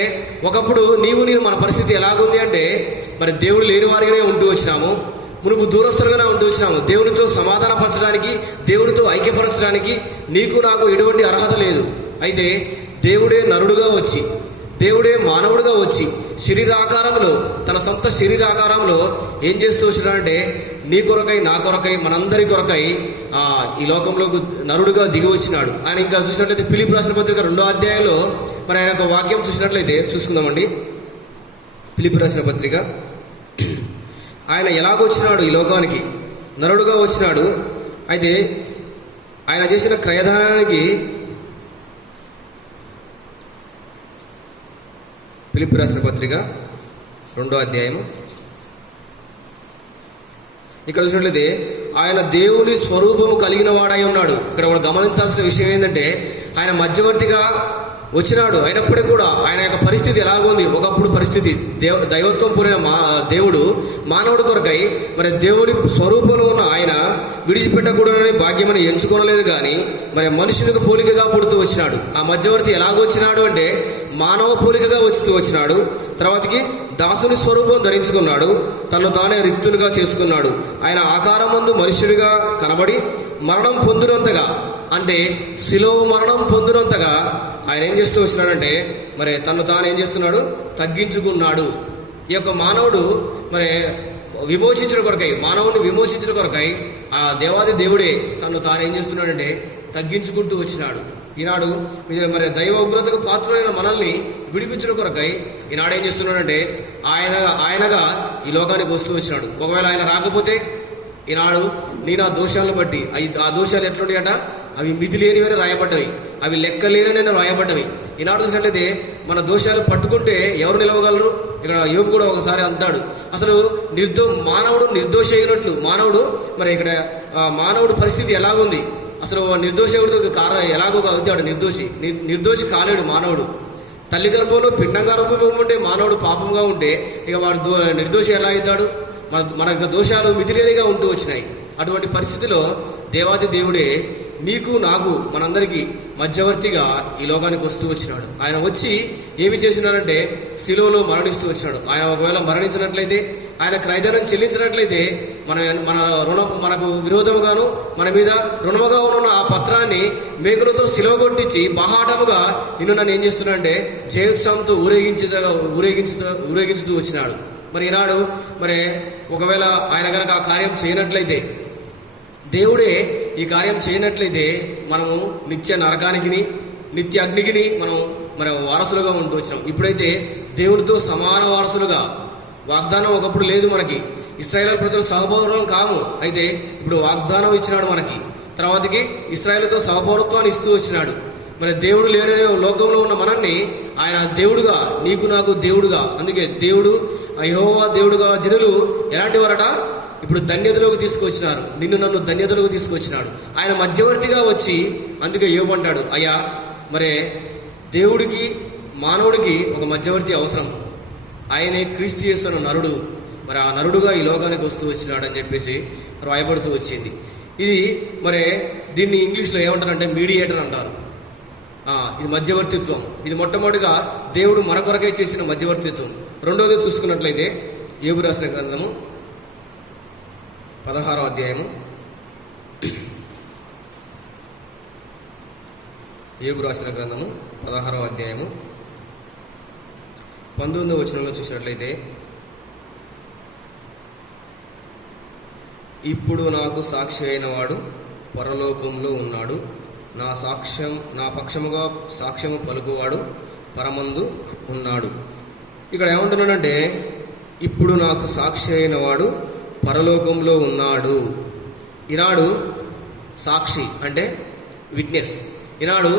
ఒకప్పుడు నేను మన పరిస్థితి ఎలాగుంది అంటే మరి దేవుడు లేని వారిగానే ఉంటూ వచ్చినాము, మునుపు దూరస్తులుగానే ఉంటూ వచ్చినాము. దేవుడితో సమాధానపరచడానికి, దేవుడితో ఐక్యపరచడానికి నీకు నాకు ఎటువంటి అర్హత లేదు. అయితే దేవుడే నరుడుగా వచ్చి, దేవుడే మానవుడుగా వచ్చి శరీరాకారంలో, తన సొంత శరీరాకారంలో ఏం చేస్తూ వచ్చినాడంటే నీ కొరకై నా కొరకై మనందరి కొరకై ఈ లోకంలో నరుడుగా దిగి వచ్చినాడు. ఆయన ఇంకా చూసినట్లయితే ఫిలిప్పీ రాసిన పత్రిక 2వ అధ్యాయంలో మరి ఆయన ఒక వాక్యం చూసినట్లయితే చూసుకుందామండి. ఫిలిప్పీ రాసిన పత్రిక, ఆయన ఎలాగొచ్చినాడు ఈ లోకానికి? నరుడుగా వచ్చినాడు. అయితే ఆయన చేసిన క్రయధనానికి ఫిలిప్పీ రాసిన పత్రిక 2వ అధ్యాయము ఇక్కడ చూసినట్లయితే ఆయన దేవుని స్వరూపము కలిగిన వాడై ఉన్నాడు. ఇక్కడ కూడా గమనించాల్సిన విషయం ఏంటంటే ఆయన మధ్యవర్తిగా వచ్చినాడు. అయినప్పటికీ కూడా ఆయన యొక్క పరిస్థితి ఎలాగుంది? ఒకప్పుడు పరిస్థితి దైవత్వం పూరిన దేవుడు మానవుడి కొరకై మరి దేవుని స్వరూపంలో ఉన్న ఆయన విడిచిపెట్టకూడదని భాగ్యమని ఎంచుకోనలేదు, కానీ మరి మనుషునికి పోలికగా పుడుతూ వచ్చినాడు. ఆ మధ్యవర్తి ఎలాగొచ్చినాడు అంటే మానవ పోలికగా వచ్చుతూ వచ్చినాడు. తర్వాతకి దాసుని స్వరూపం ధరించుకున్నాడు, తను తానే రిక్తునిగా చేసుకున్నాడు. ఆయన ఆకారమందు మనుష్యుడిగా కనబడి మరణం పొందినంతగా, అంటే శిలువ మరణం పొందినంతగా ఆయన ఏం చేస్తూ వచ్చినాడంటే మరి తను తాను ఏం చేస్తున్నాడు? తగ్గించుకున్నాడు. ఈ యొక్క మానవుడు మరి విమోచించిన కొరకై, మానవుడిని విమోచించిన కొరకై ఆ దేవాది దేవుడే తను తాను ఏం చేస్తున్నాడంటే తగ్గించుకుంటూ వచ్చినాడు. ఈనాడు మరి దైవ ఉగ్రతకు పాత్రులైన మనల్ని విడిపించడం కొరకై ఈనాడు ఏం చేస్తున్నాడంటే ఆయనగా ఈ లోకానికి వస్తూ వచ్చినాడు. ఒకవేళ ఆయన రాకపోతే ఈనాడు నేను ఆ దోషాలను బట్టి ఆ దోషాలు ఎట్లుంటాయట? అవి మితి లేనివని రాయబడ్డవి, అవి లెక్క లేనివని రాయబడ్డవి. ఈనాడు చూసినట్లయితే మన దోషాలు పట్టుకుంటే ఎవరు నిలవగలరు? ఇక్కడ యోబు కూడా ఒకసారి అంటాడు, అసలు మానవుడు నిర్దోషి అయినట్లు మానవుడు మరి ఇక్కడ మానవుడు పరిస్థితి ఎలాగుంది? అసలు నిర్దోషుడితో కారణం ఎలాగో అవుతాడు? నిర్దోషి కాలేడు మానవుడు. తల్లి గర్భంలో పిండం గర్భంలో ఉంటే మానవుడు పాపంగా ఉంటే ఇక వాడు నిర్దోషి ఎలా అవుతాడు? మన దోషాలు మితిలేనిగా ఉంటూ వచ్చినాయి. అటువంటి పరిస్థితిలో దేవాది దేవుడే నీకు నాకు మనందరికీ మధ్యవర్తిగా ఈ లోకానికి వస్తూ వచ్చినాడు. ఆయన వచ్చి ఏమి చేసినాడంటే శిలువలో మరణిస్తూ వచ్చినాడు. ఆయన ఒకవేళ మరణించినట్లయితే, ఆయన క్రయధనం చెల్లించినట్లయితే మన మనకు విరోధముగాను మన మీద రుణముగా ఉన్న ఆ పత్రాన్ని మేకులతో శిలువ కొట్టించి బహాటముగా నిన్ను నన్ను ఏం చేస్తున్నాడంటే జయోత్సవంతో ఊరేగించుతూ వచ్చినాడు. మరి ఈనాడు మరి ఒకవేళ ఆయన కనుక ఆ కార్యం చేయనట్లయితే, దేవుడే ఈ కార్యం చేయనట్లయితే మనము నిత్య నరకానికి నిత్య అగ్నికి మనం వారసులుగా ఉంటూ వచ్చినాం. ఇప్పుడైతే దేవుడితో సమాన వారసులుగా, వాగ్దానం ఒకప్పుడు లేదు మనకి, ఇశ్రాయేలు ప్రజలు సహపౌరులం కాము, అయితే ఇప్పుడు వాగ్దానం ఇచ్చినాడు మనకి. తర్వాతకి ఇశ్రాయేలుతో సహపౌరత్వాన్ని ఇస్తూ వచ్చినాడు. మరి దేవుడు లేడనే లోకంలో ఉన్న మనల్ని ఆయన దేవుడుగా, నీకు నాకు దేవుడుగా, అందుకే దేవుడు యెహోవా దేవుడుగా జనులు ఎలాంటి వారట, ఇప్పుడు ధన్యతలోకి తీసుకొచ్చినారు, నిన్ను నన్ను ధన్యతలోకి తీసుకొచ్చినాడు. ఆయన మధ్యవర్తిగా వచ్చి, అందుకే యోబు అంటాడు, అయ్యా మరి దేవుడికి మానవుడికి ఒక మధ్యవర్తి అవసరం, ఆయనే క్రీస్తు యేసు నరుడు, మరి ఆ నరుడుగా ఈ లోకానికి వస్తూ వచ్చినాడు అని చెప్పేసి రాయబడుతూ వచ్చింది. ఇది మరి దీన్ని ఇంగ్లీష్లో ఏమంటారంటే మీడియేటర్ అంటారు. ఇది మధ్యవర్తిత్వం. ఇది మొట్టమొదటిగా దేవుడు మన కొరకై చేసిన మధ్యవర్తిత్వం. రెండవది చూసుకున్నట్లయితే యోబు రాసిన గ్రంథము 16వ అధ్యాయము, యోబు రాసిన గ్రంథము 16వ అధ్యాయము 19వ వచనంలో చూసినట్లయితే, ఇప్పుడు నాకు సాక్షి అయిన వాడు పరలోకంలో ఉన్నాడు, నా పక్షముగా సాక్ష్యము పలుకువాడు పరమందు ఉన్నాడు. ఇక్కడ ఏమంటున్నాడంటే, ఇప్పుడు నాకు సాక్షి అయిన వాడు పరలోకంలో ఉన్నాడు. ఈనాడు సాక్షి అంటే విట్నెస్. ఈనాడు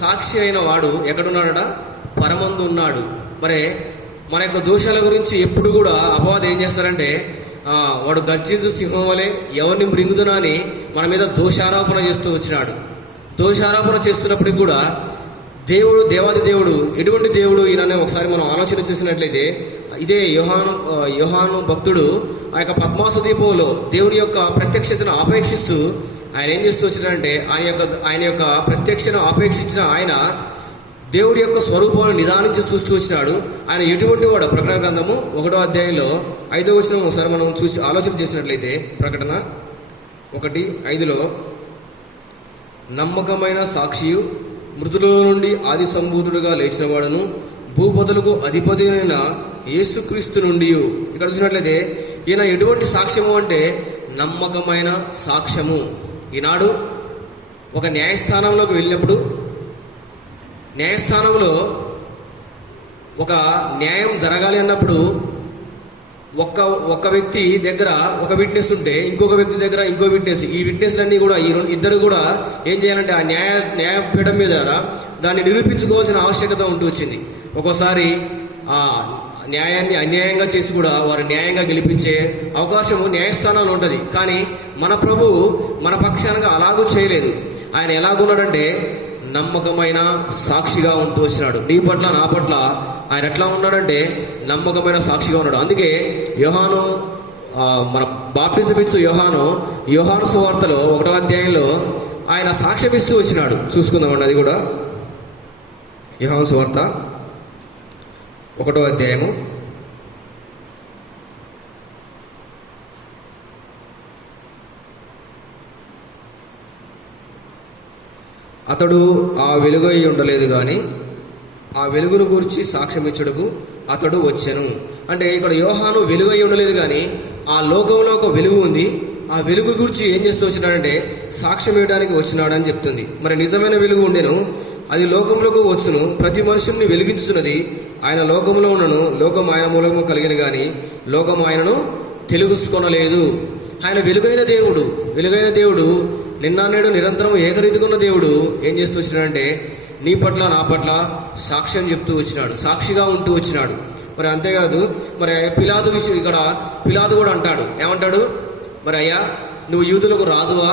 సాక్షి అయిన వాడు ఎక్కడున్నాడట? పరమందు ఉన్నాడు. మరి మన యొక్క దోషాల గురించి ఎప్పుడు కూడా అపవాది ఏం చేస్తారంటే, వాడు గర్జించు సింహం వలె ఎవరిని మృంగుతున్నా అని మన మీద దోషారోపణ చేస్తూ వచ్చినాడు. దోషారోపణ చేస్తున్నప్పటికి కూడా దేవాది దేవుడు ఎటువంటి దేవుడు ఈయననే ఒకసారి మనం ఆలోచన చేసినట్లయితే, ఇదే యోహాను భక్తుడు ఆ యొక్క పద్మాసు దీపంలో దేవుని యొక్క ప్రత్యక్షతను ఆపేక్షిస్తూ ఆయన ఏం చేస్తూ వచ్చినాడంటే, ఆయన యొక్క ప్రత్యక్షను ఆపేక్షించిన ఆయన దేవుడి యొక్క స్వరూపాన్ని నిదానించి చూస్తూ వచ్చినాడు. ఆయన ఎటువంటి వాడు? ప్రకటన గ్రంథము 1వ అధ్యాయంలో 5వ వచనం ఒకసారి మనం చూసి ఆలోచన చేసినట్లయితే, ప్రకటన 1:5లో, నమ్మకమైన సాక్షియు, మృతుల నుండి ఆది సంభూతుడుగా లేచిన వాడును, భూపతులకు అధిపతి అయిన యేసుక్రీస్తు నుండి. ఇక్కడ చూసినట్లయితే ఈయన ఎటువంటి సాక్ష్యము అంటే నమ్మకమైన సాక్ష్యము. ఈనాడు ఒక న్యాయస్థానంలోకి వెళ్ళినప్పుడు, న్యాయస్థానంలో ఒక న్యాయం జరగాలి అన్నప్పుడు ఒక్క వ్యక్తి దగ్గర ఒక విట్నెస్ ఉంటే ఇంకొక వ్యక్తి దగ్గర ఇంకో విట్నెస్, ఈ విట్నెస్లన్నీ కూడా ఇద్దరు కూడా ఏం చేయాలంటే ఆ న్యాయపీఠం మీద దాన్ని నిరూపించుకోవాల్సిన ఆవశ్యకత ఉంటూ వచ్చింది. ఒక్కోసారి ఆ న్యాయాన్ని అన్యాయంగా చేసి కూడా వారు న్యాయంగా గెలిపించే అవకాశము న్యాయస్థానంలో ఉంటుంది. కానీ మన ప్రభువు మన పక్షానగా అలాగూ చేయలేదు. ఆయన ఎలాగున్నాడంటే నమ్మకమైన సాక్షిగా ఉంటూ వచ్చినాడు. నీ పట్ల నా పట్ల ఆయన ఎట్లా ఉన్నాడంటే నమ్మకమైన సాక్షిగా ఉన్నాడు. అందుకే యోహాను, మన బాప్టిజం ఇచ్చు యోహాను సువార్తలో 1వ అధ్యాయంలో ఆయన సాక్ష్యం ఇస్తూ వచ్చినాడు. చూసుకుందామండి, అది కూడా యోహాను సువార్త 1వ అధ్యాయము 'అతడు ఆ వెలుగు అయి ఉండలేదు గాని ఆ వెలుగును గురించి సాక్ష్యమిచ్చుటకు అతడు వచ్చెను. అంటే ఇక్కడ యోహాను వెలుగు అయి ఉండలేదు కానీ ఆ లోకంలో ఒక వెలుగు ఉంది. ఆ వెలుగు గురించి ఏం చేస్తూ వచ్చినాడంటే సాక్ష్యం ఇవ్వడానికి వచ్చినాడని చెప్తుంది. మరి నిజమైన వెలుగు ఉండెను, అది లోకంలోకి వచ్చును, ప్రతి మనుషుల్ని వెలిగించుతున్నది. ఆయన లోకంలో ఉన్నను, లోకం ఆయన మూలము కలిగిన గాని లోకం ఆయనను తెలుసుకొనలేదు. ఆయన వెలుగైన దేవుడు నిన్న నేడు నిరంతరం ఏకరీతికున్న దేవుడు ఏం చేస్తూ వచ్చినాడంటే నీ పట్ల నా పట్ల సాక్ష్యం చెప్తూ వచ్చినాడు, సాక్షిగా ఉంటూ వచ్చినాడు. మరి అంతేకాదు, మరి పిలాతు విషయం, ఇక్కడ పిలాతు కూడా అంటాడు, ఏమంటాడు? మరి అయ్యా నువ్వు యూదులకు రాజువా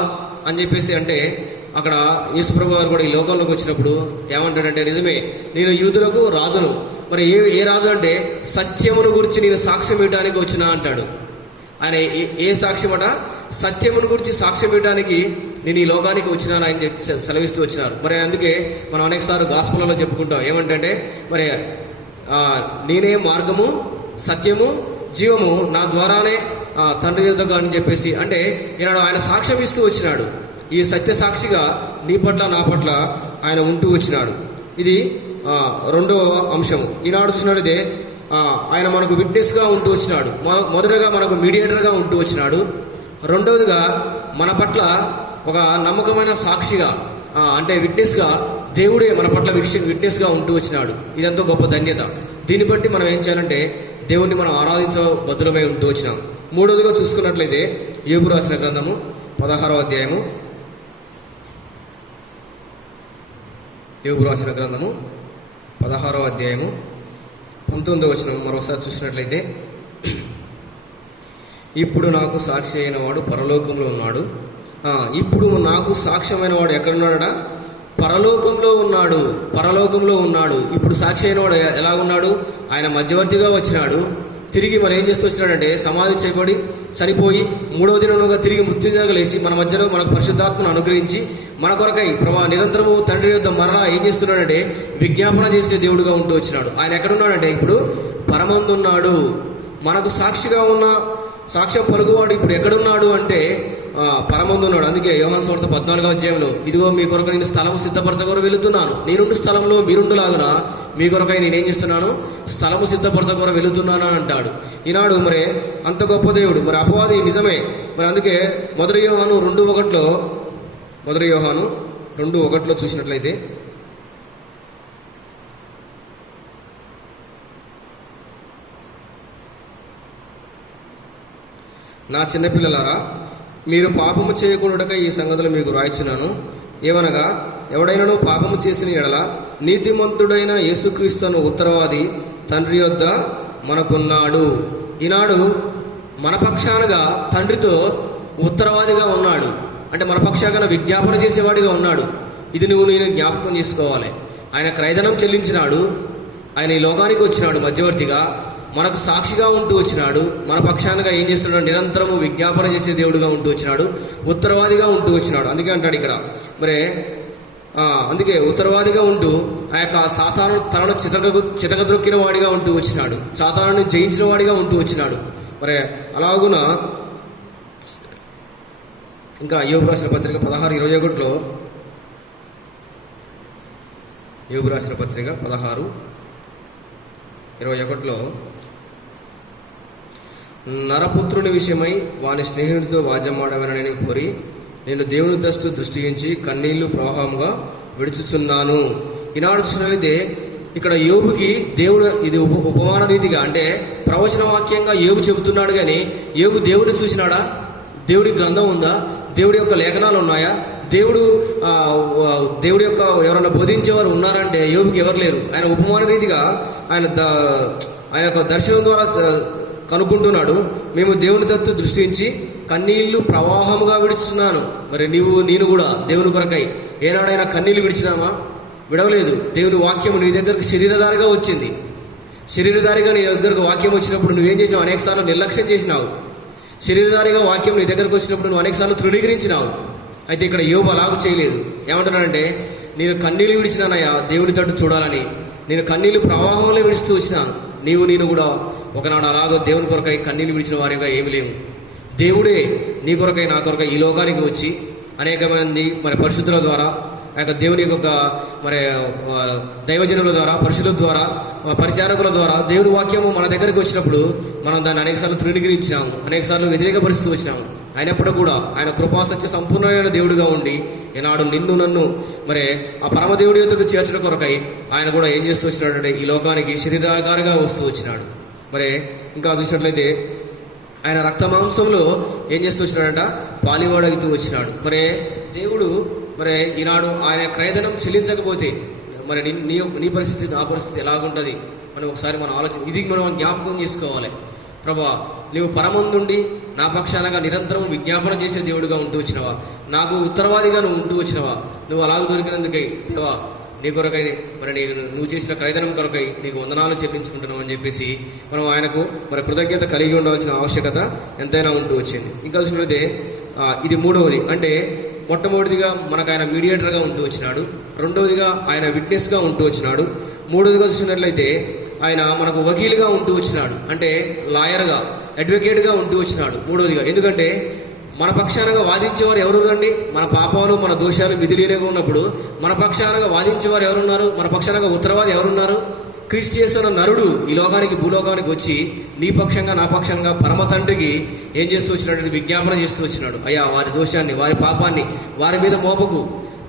అని చెప్పేసి అంటే, అక్కడ యేసుప్రభు గారు కూడా ఈ లోకంలోకి వచ్చినప్పుడు ఏమంటాడంటే, నిజమే నేను యూదులకు రాజును. మరి ఏ రాజు అంటే సత్యమును గురించి నేను సాక్ష్యం ఇవ్వడానికి వచ్చినా అంటాడు. ఆయన ఏ సాక్ష్యం అట? సత్యమును గురించి సాక్ష్యం ఇవ్వడానికి నేను ఈ లోకానికి వచ్చినాను ఆయన సెలవిస్తూ వచ్చినారు. మరి అందుకే మనం అనేకసార్లు గాస్పులలో చెప్పుకుంటాం ఏమంటే, మరి నేనే మార్గము సత్యము జీవము, నా ద్వారానే తండ్రి యొద్దకు అని చెప్పేసి, అంటే ఈనాడు ఆయన సాక్ష్యం ఇస్తూ వచ్చినాడు. ఈ సత్య సాక్షిగా నీ పట్ల నా పట్ల ఆయన ఉంటూ వచ్చినాడు. ఇది రెండో అంశము. ఈనాడు చూసినట్లయితే ఆయన మనకు విట్నెస్గా ఉంటూ వచ్చినాడు. మొదటగా మనకు మీడియేటర్గా ఉంటూ వచ్చినాడు. రెండవదిగా మన పట్ల ఒక నమ్మకమైన సాక్షిగా, అంటే విట్నెస్గా దేవుడే మన పట్ల విట్నెస్గా ఉంటూ వచ్చినాడు. ఇదంతా గొప్ప ధన్యత. దీన్ని బట్టి మనం ఏం చేయాలంటే దేవుణ్ణి మనం ఆరాధించబద్ధులమై ఉంటూ వచ్చినాం. మూడవదిగా చూసుకున్నట్లయితే యోబు రాసిన గ్రంథము 16వ అధ్యాయము, యోబు రాసిన గ్రంథము 16వ అధ్యాయము 19వ వచనం మరోసారి చూసినట్లయితే, ఇప్పుడు నాకు సాక్షి అయిన వాడు పరలోకంలో ఉన్నాడు. ఇప్పుడు నాకు సాక్ష్యమైన వాడు ఎక్కడున్నాడా? పరలోకంలో ఉన్నాడు. పరలోకంలో ఉన్నాడు. ఇప్పుడు సాక్షి అయిన వాడు ఎలా ఉన్నాడు? ఆయన మధ్యవర్తిగా వచ్చినాడు. తిరిగి మనం ఏం చేస్తూ వచ్చినాడంటే సమాధి చేయబడి చనిపోయి 3వ దినముగా తిరిగి మృత్యుంజయంగా లేచి మన మధ్యలో మనకు పరిశుద్ధాత్మను అనుగ్రహించి మన కొరకై నిరంతరము తండ్రి యొద్ద మరలా ఏం చేస్తున్నాడంటే విజ్ఞాపన చేసే దేవుడుగా ఉంటూ వచ్చినాడు. ఆయన ఎక్కడున్నాడంటే ఇప్పుడు పరమందున్నాడు. మనకు సాక్షిగా ఉన్న సాక్ష్యం పలుకువాడు ఇప్పుడు ఎక్కడున్నాడు అంటే పరమందున్నాడు. అందుకే యోహాను సువార్త 14వ అధ్యాయంలో, ఇదిగో మీ కొరకు నేను స్థలము సిద్ధపరచగొర వెళుతున్నాను, నేనుండు స్థలంలో మీరుండులాగున మీ కొరకై నేనేం చేస్తున్నాను? స్థలము సిద్ధపరచగొర వెళుతున్నాను అని అంటాడు. ఈనాడు మరి అంత గొప్ప దేవుడు. మరి అపవాది నిజమే. మరి అందుకే మొదటి యోహాను 2:1 చూసినట్లయితే, నా చిన్నపిల్లలారా, మీరు పాపము చేయకూడక ఈ సంగతులు మీకు రాయిచున్నాను. ఏమనగా ఎవడైనాను పాపము చేసిన ఎడల నీతిమంతుడైన యేసుక్రీస్తును ఉత్తరవాది తండ్రి యొద్ద మనకున్నాడు. ఈనాడు మన పక్షానగా తండ్రితో ఉత్తరవాదిగా ఉన్నాడు. అంటే మన పక్షాన విజ్ఞాపన చేసేవాడిగా ఉన్నాడు. ఇది నేను జ్ఞాపకం చేసుకోవాలి. ఆయన క్రయధనం చెల్లించినాడు. ఆయన ఈ లోకానికి వచ్చినాడు మధ్యవర్తిగా, మనకు సాక్షిగా ఉంటూ వచ్చినాడు. మన పక్షానగా ఏం చేస్తున్నాడు? నిరంతరము విజ్ఞాపన చేసే దేవుడుగా ఉంటూ వచ్చినాడు, ఉత్తరవాదిగా ఉంటూ వచ్చినాడు. అందుకే అంటాడు ఇక్కడ మరి అందుకే ఉత్తరవాదిగా ఉంటూ ఆ యొక్క సాతాను తనను చితకద్రొక్కిన వాడిగా ఉంటూ వచ్చినాడు, సాతాను జయించిన వాడిగా ఉంటూ వచ్చినాడు. మరి అలాగున ఇంకా యోబు రాసిన పత్రిక 16:21లో, యోబు రాసిన పత్రిక 16:21లో, నరపుత్రుని విషయమై వాని స్నేహితుడితో వాద్యమాడవని నేను కోరి నేను దేవుని దృష్టి ఉంచి కన్నీళ్లు ప్రవాహంగా విడుచుచున్నాను. ఈనాడు చూసినట్లయితే ఇక్కడ యోబుకి దేవుడు ఇది ఉపమాన రీతిగా, అంటే ప్రవచన వాక్యంగా యోబు చెబుతున్నాడు. కానీ యోబు దేవుడిని చూసినాడా? దేవుడి గ్రంథం ఉందా? దేవుడి యొక్క లేఖనాలు ఉన్నాయా? దేవుడి యొక్క ఎవరైనా బోధించేవారు ఉన్నారంటే యోబుకి ఎవరు లేరు. ఆయన ఉపమాన రీతిగా ఆయన యొక్క దర్శనం ద్వారా కనుక్కుంటున్నాడు. మేము దేవుని దృష్టి ఉంచి కన్నీళ్లు ప్రవాహముగా విడుచున్నాను. మరి నేను కూడా దేవుని కొరకై ఏనాడైనా కన్నీళ్లు విడిచినామా? విడవలేదు. దేవుని వాక్యము నీ దగ్గరకు శరీరధారిగా వచ్చింది. శరీరధారిగా నీ దగ్గరకు వాక్యం వచ్చినప్పుడు నువ్వేం చేసినావు? అనేకసార్లు నిర్లక్ష్యం చేసినావు. శరీరధారిగా వాక్యం నీ దగ్గరకు వచ్చినప్పుడు నువ్వు అనేకసార్లు తృణీకరించినావు. అయితే ఇక్కడ యోబు అలాగూ చేయలేదు. ఏమంటున్నాడంటే నేను కన్నీళ్లు విడిచినానయ్యా దేవుని తట్టు చూడాలని. నేను కన్నీళ్లు ప్రవాహంలో విడుస్తూ వచ్చినాను. నేను కూడా ఒకనాడు అలాగో దేవుని కొరకై కన్నీళ్లు విడిచిన వారిగా ఏమి లేవు. దేవుడే నీ కొరకై నా కొరకై ఈ లోకానికి వచ్చి అనేక మంది మరి పరిశుద్ధుల ద్వారా, ఆ యొక్క దేవుని యొక్క మరి దైవజనుల ద్వారా, పరిశుద్ధుల ద్వారా, పరిచారకుల ద్వారా దేవుని వాక్యము మన దగ్గరికి వచ్చినప్పుడు మనం దాన్ని అనేకసార్లు తృణీకరించినాము, అనేకసార్లు వ్యతిరేకపరుస్తూ వచ్చినాము. అయినప్పుడు కూడా ఆయన కృపాసత్య సంపూర్ణమైన దేవుడిగా ఉండి ఈనాడు నిన్ను నన్ను మరి ఆ పరమదేవుడి యొద్దకు చేర్చడం కొరకై ఆయన కూడా ఏం చేస్తూ వచ్చినాడంటే ఈ లోకానికి శరీరాకారంగా వస్తూ వచ్చినాడు. మరి ఇంకా చూసినట్లయితే ఆయన రక్త మాంసంలో ఏం చేస్తూ వచ్చినాడంట? పాలివాడగుతూ వచ్చినాడు. మరి దేవుడు మరి ఈనాడు ఆయన క్రయధనం చెల్లించకపోతే మరి నీ పరిస్థితి, నా పరిస్థితి ఎలాగుంటుంది మనం ఒకసారి ఇది మనం జ్ఞాపకం చేసుకోవాలి. ప్రభా, నీవు పరమందుండి నా పక్షానగా నిరంతరం విజ్ఞాపన చేసే దేవుడిగా ఉంటూ వచ్చినవా? నాకు ఉత్తరవాదిగా నువ్వు ఉంటూ వచ్చినవా? నువ్వు అలాగ దొరికినందుకై దేవా నీ కొరకై మరి నువ్వు చేసిన క్రయధనం కొరకై నీకు వందనాలు చెల్లించుకుంటున్నావు అని చెప్పేసి మనం ఆయనకు మరి కృతజ్ఞత కలిగి ఉండవలసిన ఆవశ్యకత ఎంతైనా ఉంటూ వచ్చింది. ఇంకా చూసినట్లయితే ఇది మూడవది. అంటే మొట్టమొదటిదిగా మనకు ఆయన మీడియేటర్గా ఉంటూ వచ్చినాడు. రెండవదిగా ఆయన విట్నెస్గా ఉంటూ వచ్చినాడు. మూడవదిగా చూసినట్లయితే ఆయన మనకు వకీలుగా ఉంటూ వచ్చినాడు, అంటే లాయర్గా, అడ్వకేట్గా ఉంటూ వచ్చినాడు. మూడవదిగా ఎందుకంటే మన పక్షానగా వాదించేవారు ఎవరున్నారండి? మన పాపాలు మన దోషాలు మితిలీనగా ఉన్నప్పుడు మన పక్షానగా వాదించేవారు ఎవరున్నారు? మన పక్షానగా ఉత్తరవాది ఎవరున్నారు? క్రీస్తు యేసు అన్న నరుడు ఈ లోకానికి భూలోకానికి వచ్చి నీ పక్షంగా నా పక్షంగా పరమ తండ్రికి ఏం చేస్తూ వచ్చినాడు? విజ్ఞాపన చేస్తూ వచ్చినాడు. అయ్యా, వారి దోషాన్ని, వారి పాపాన్ని వారి మీద మోపకు,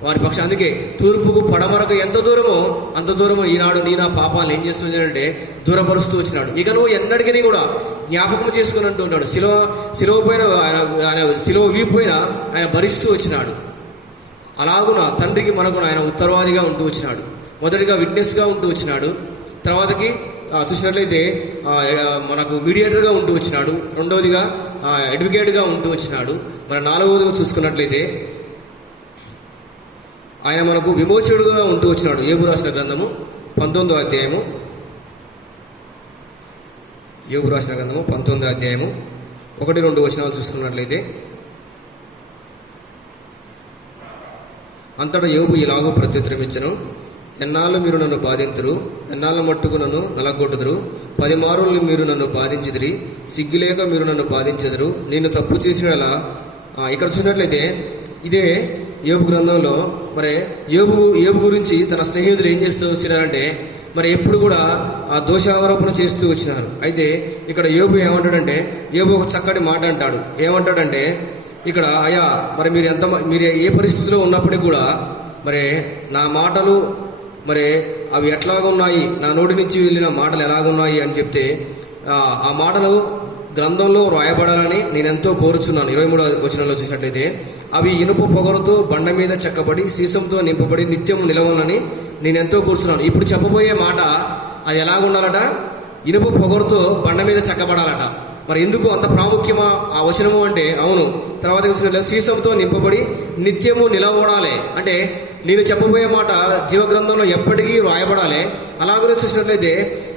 వారి పక్షం. అందుకే తూర్పుకు పడమరకు ఎంత దూరమో అంత దూరము ఈనాడు నీ నా పాపాలను ఏం చేస్తూ వచ్చినాడంటే దూరపరుస్తూ వచ్చినాడు. ఇక నువ్వు ఎన్నడికి కూడా జ్ఞాపకం చేసుకుని అంటూ ఉంటాడు. శిలువ పైన ఆయన శిలువ వీపు పైన ఆయన భరిస్తూ వచ్చినాడు. అలాగున తండ్రికి మనకు ఆయన ఉత్తరవాదిగా ఉంటూ వచ్చినాడు. మొదటిగా విట్నెస్గా ఉంటూ వచ్చినాడు. తర్వాతకి చూసినట్లయితే మనకు మీడియేటర్గా ఉంటూ వచ్చినాడు. రెండవదిగా అడ్వకేట్గా ఉంటూ వచ్చినాడు. మరి నాలుగవదిగా చూసుకున్నట్లయితే ఆయన మనకు విమోచకుడుగా ఉంటూ వచ్చినాడు. యోబు రాసిన గ్రంథము 19వ అధ్యాయము, యోబు రాసిన గ్రంథము 19వ అధ్యాయము 1-2 వచనాలు చూసుకున్నట్లయితే, అంతటా యోబు ఇలాగూ ప్రత్యుత్తరమిచ్చెను, ఎన్నాళ్ళు మీరు నన్ను బాధింతురు, ఎన్నాళ్ళ మట్టుకు నన్ను నలగొట్టుదురు, 10 మారులు మీరు నన్ను బాధించిదిరి, సిగ్గులేక మీరు నన్ను బాధించెదరు, నేను తప్పు చేసిన. ఇక్కడ చూసినట్లయితే ఇదే యోబు గ్రంథంలో మరి యోబు గురించి తన స్నేహితులు ఏం చేస్తూ వచ్చినారంటే మరి ఎప్పుడు కూడా ఆ దోషారోపణ చేస్తూ వచ్చినారు. అయితే ఇక్కడ యోబు ఏమంటాడంటే, యోబు ఒక చక్కటి మాట అంటాడు. ఏమంటాడంటే ఇక్కడ, అయ్యా మరి మీరు ఏ పరిస్థితిలో ఉన్నప్పటికీ కూడా మరి నా మాటలు మరి అవి ఎట్లాగున్నాయి, నా నోటి నుంచి వెళ్ళిన మాటలు ఎలాగున్నాయి అని చెప్తే ఆ మాటలు గ్రంథంలో రాయబడాలని నేను ఎంతో కోరుచున్నాను. 23వ వచనంలో చూసినట్లయితే, అవి ఇనుప పొగరుతో బండ మీద చెక్కబడి సీసంతో నింపబడి నిత్యం నిలవాలని నేను ఎంతో కూర్చున్నాను. ఇప్పుడు చెప్పబోయే మాట అది ఎలాగుండాలట? ఇనుప పొగరుతో బండ మీద చెక్కబడాలట. మరి ఎందుకు అంత ప్రాముఖ్యమా ఆ వచనము అంటే, అవును, తర్వాత చూసినట్లయితే సీసంతో నింపబడి నిత్యము నిలబడాలి అంటే నేను చెప్పబోయే మాట జీవగ్రంథంలో ఎప్పటికీ రాయబడాలి. అలాగే చూసినట్లయితే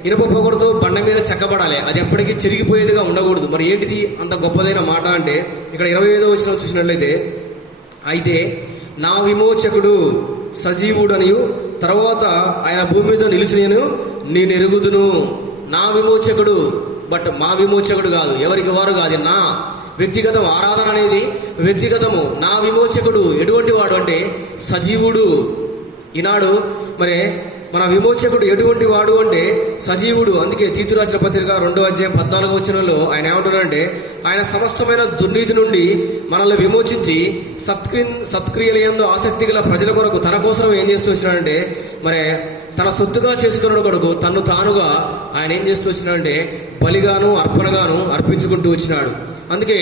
ఇనుప పొగరుతో బండ మీద చెక్కబడాలి, అది ఎప్పటికీ చెరిగిపోయేదిగా ఉండకూడదు. మరి ఏంటిది అంత గొప్పదైన మాట అంటే, ఇక్కడ 25వ వచనం చూసినట్లయితే, అయితే నా విమోచకుడు సజీవుడనియు తర్వాత ఆయన భూమి మీద నిలిచినను నేను ఎరుగుదును. నా విమోచకుడు, బట్ మా విమోచకుడు కాదు, ఎవరికి వారు కాదు. నా వ్యక్తిగతం ఆరాధన అనేది వ్యక్తిగతము. నా విమోచకుడు ఎటువంటి వాడు అంటే సజీవుడు. ఈనాడు మరి మన విమోచకుడు ఎటువంటి వాడు అంటే సజీవుడు. అందుకే తీతు రాసిన పత్రిక 2వ అధ్యాయం 14వ వచనంలో ఆయన ఏమంటున్నాడంటే, ఆయన సమస్తమైన దుర్నీతి నుండి మనల్ని విమోచించి సత్క్రియలందు ఆసక్తి గల ప్రజల కొరకు తన కోసం ఏం చేస్తూ వచ్చినాడంటే మరి తన సొత్తుగా చేసుకున్న కొరకు తన్ను తానుగా ఆయన ఏం చేస్తూ వచ్చినాడంటే బలిగాను అర్పణగాను అర్పించుకుంటూ వచ్చినాడు. అందుకే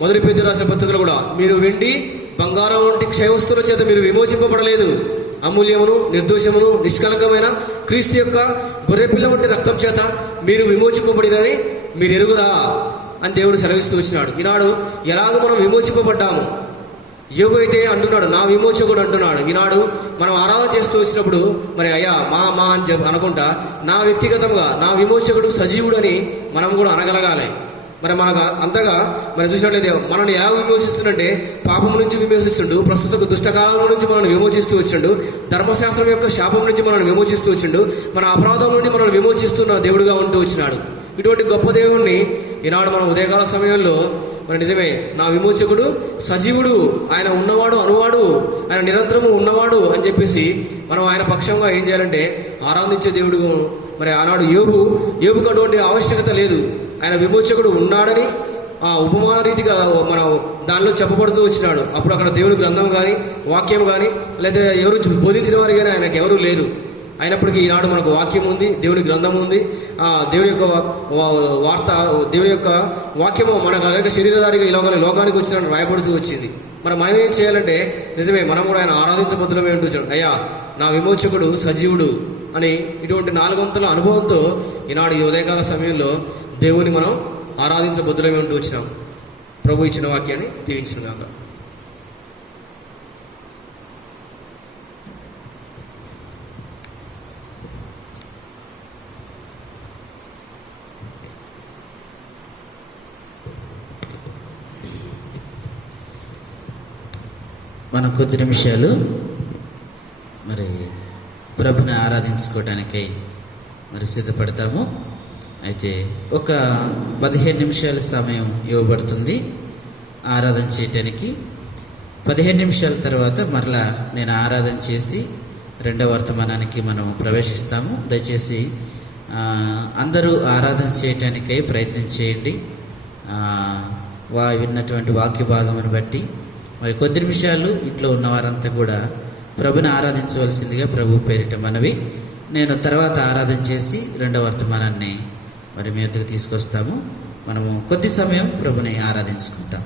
మొదటి పేతురు రాసిన పత్రికలు కూడా, మీరు వెండి బంగారం వంటి క్షయవస్తువుల చేత మీరు విమోచింపబడలేదు, అమూల్యమును నిర్దోషమును నిష్కలంకమైన క్రీస్తు యొక్క గొర్రెపిల్ల వంటి రక్తం చేత మీరు విమోచింపబడినని మీరు ఎరుగురా అని దేవుడు సెలవిస్తూ వచ్చినాడు. ఈనాడు ఎలాగ మనం విమోచింపబడ్డాము? యోబు అయితే అంటున్నాడు నా విమోచకుడు అంటున్నాడు. ఈనాడు మనం ఆరాధన చేస్తూ వచ్చినప్పుడు మరి అయ్యా మా అని అనుకుంటా నా వ్యక్తిగతంగా నా విమోచకుడు సజీవుడు అని మనం కూడా అనగలగాలి. మరి మనకు అంతగా మనం చూసినట్లయితే మనల్ని ఎలా విమోచిస్తుందంటే పాపం నుంచి విమోచిస్తుండు, ప్రస్తుత దుష్టకాలం నుంచి మనల్ని విమోచిస్తూ వచ్చిండు, ధర్మశాస్త్రం యొక్క శాపం నుంచి మనల్ని విమోచిస్తూ వచ్చిండు, మన అపరాధం నుండి మనల్ని విమోచిస్తున్న దేవుడుగా ఉంటూ వచ్చినాడు. ఇటువంటి గొప్ప దేవుణ్ణి ఈనాడు మనం ఉదయకాల సమయంలో మరి నిజమే నా విమోచకుడు సజీవుడు, ఆయన ఉన్నవాడు అనువాడు, ఆయన నిరంతరము ఉన్నవాడు అని చెప్పేసి మనం ఆయన పక్షంగా ఏం చేయాలంటే ఆరాధించే దేవుడు. మరి ఆనాడు యోబుకు అటువంటి ఆవశ్యకత లేదు. ఆయన విమోచకుడు ఉన్నాడని ఆ ఉపమాన రీతిగా మనం దానిలో చెప్పబడుతూ వచ్చినాడు. అప్పుడు అక్కడ దేవుడి గ్రంథం కానీ వాక్యం కానీ లేదా ఎవరు బోధించిన వారు కానీ ఆయనకు ఎవరు లేరు. అయినప్పటికీ ఈనాడు మనకు వాక్యం ఉంది, దేవుని గ్రంథం ఉంది, దేవుని యొక్క వార్త, దేవుని యొక్క వాక్యము మనకు అనేక శరీరధారిగా ఈ లోకానికి వచ్చిన రాయబడుతూ వచ్చింది. మరి మనం ఏం చేయాలంటే నిజమే మనం కూడా ఆయన ఆరాధించబద్దులమే ఉంటున్నాడు. అయ్యా నా విమోచకుడు సజీవుడు అని ఇటువంటి 4 వంతుల అనుభవంతో ఈనాడు ఈ ఉదయకాల సమయంలో దేవుని మనం ఆరాధించబద్దులమే ఉంటూ వచ్చినాం. ప్రభు ఇచ్చిన వాక్యాన్ని దీవించిన గాక. మనం కొద్ది నిమిషాలు మరి ప్రభుని ఆరాధించుకోవటానికై మరి సిద్ధపడతాము. అయితే ఒక 15 నిమిషాల సమయం ఇవ్వబడుతుంది ఆరాధన చేయటానికి. 15 నిమిషాల తర్వాత మరలా నేను ఆరాధన చేసి రెండవ వర్తమానానికి మనం ప్రవేశిస్తాము. దయచేసి అందరూ ఆరాధన చేయటానికై ప్రయత్నం చేయండి. విన్నటువంటి వాక్య భాగమును బట్టి మరి కొద్ది నిమిషాలు ఇంట్లో ఉన్నవారంతా కూడా ప్రభుని ఆరాధించవలసిందిగా ప్రభు పేరిట మనవి. నేను తర్వాత ఆరాధన చేసి రెండవ వర్తమానాన్ని మరి మీ వద్దకు తీసుకొస్తాము. మనము కొద్ది సమయం ప్రభుని ఆరాధించుకుంటాం.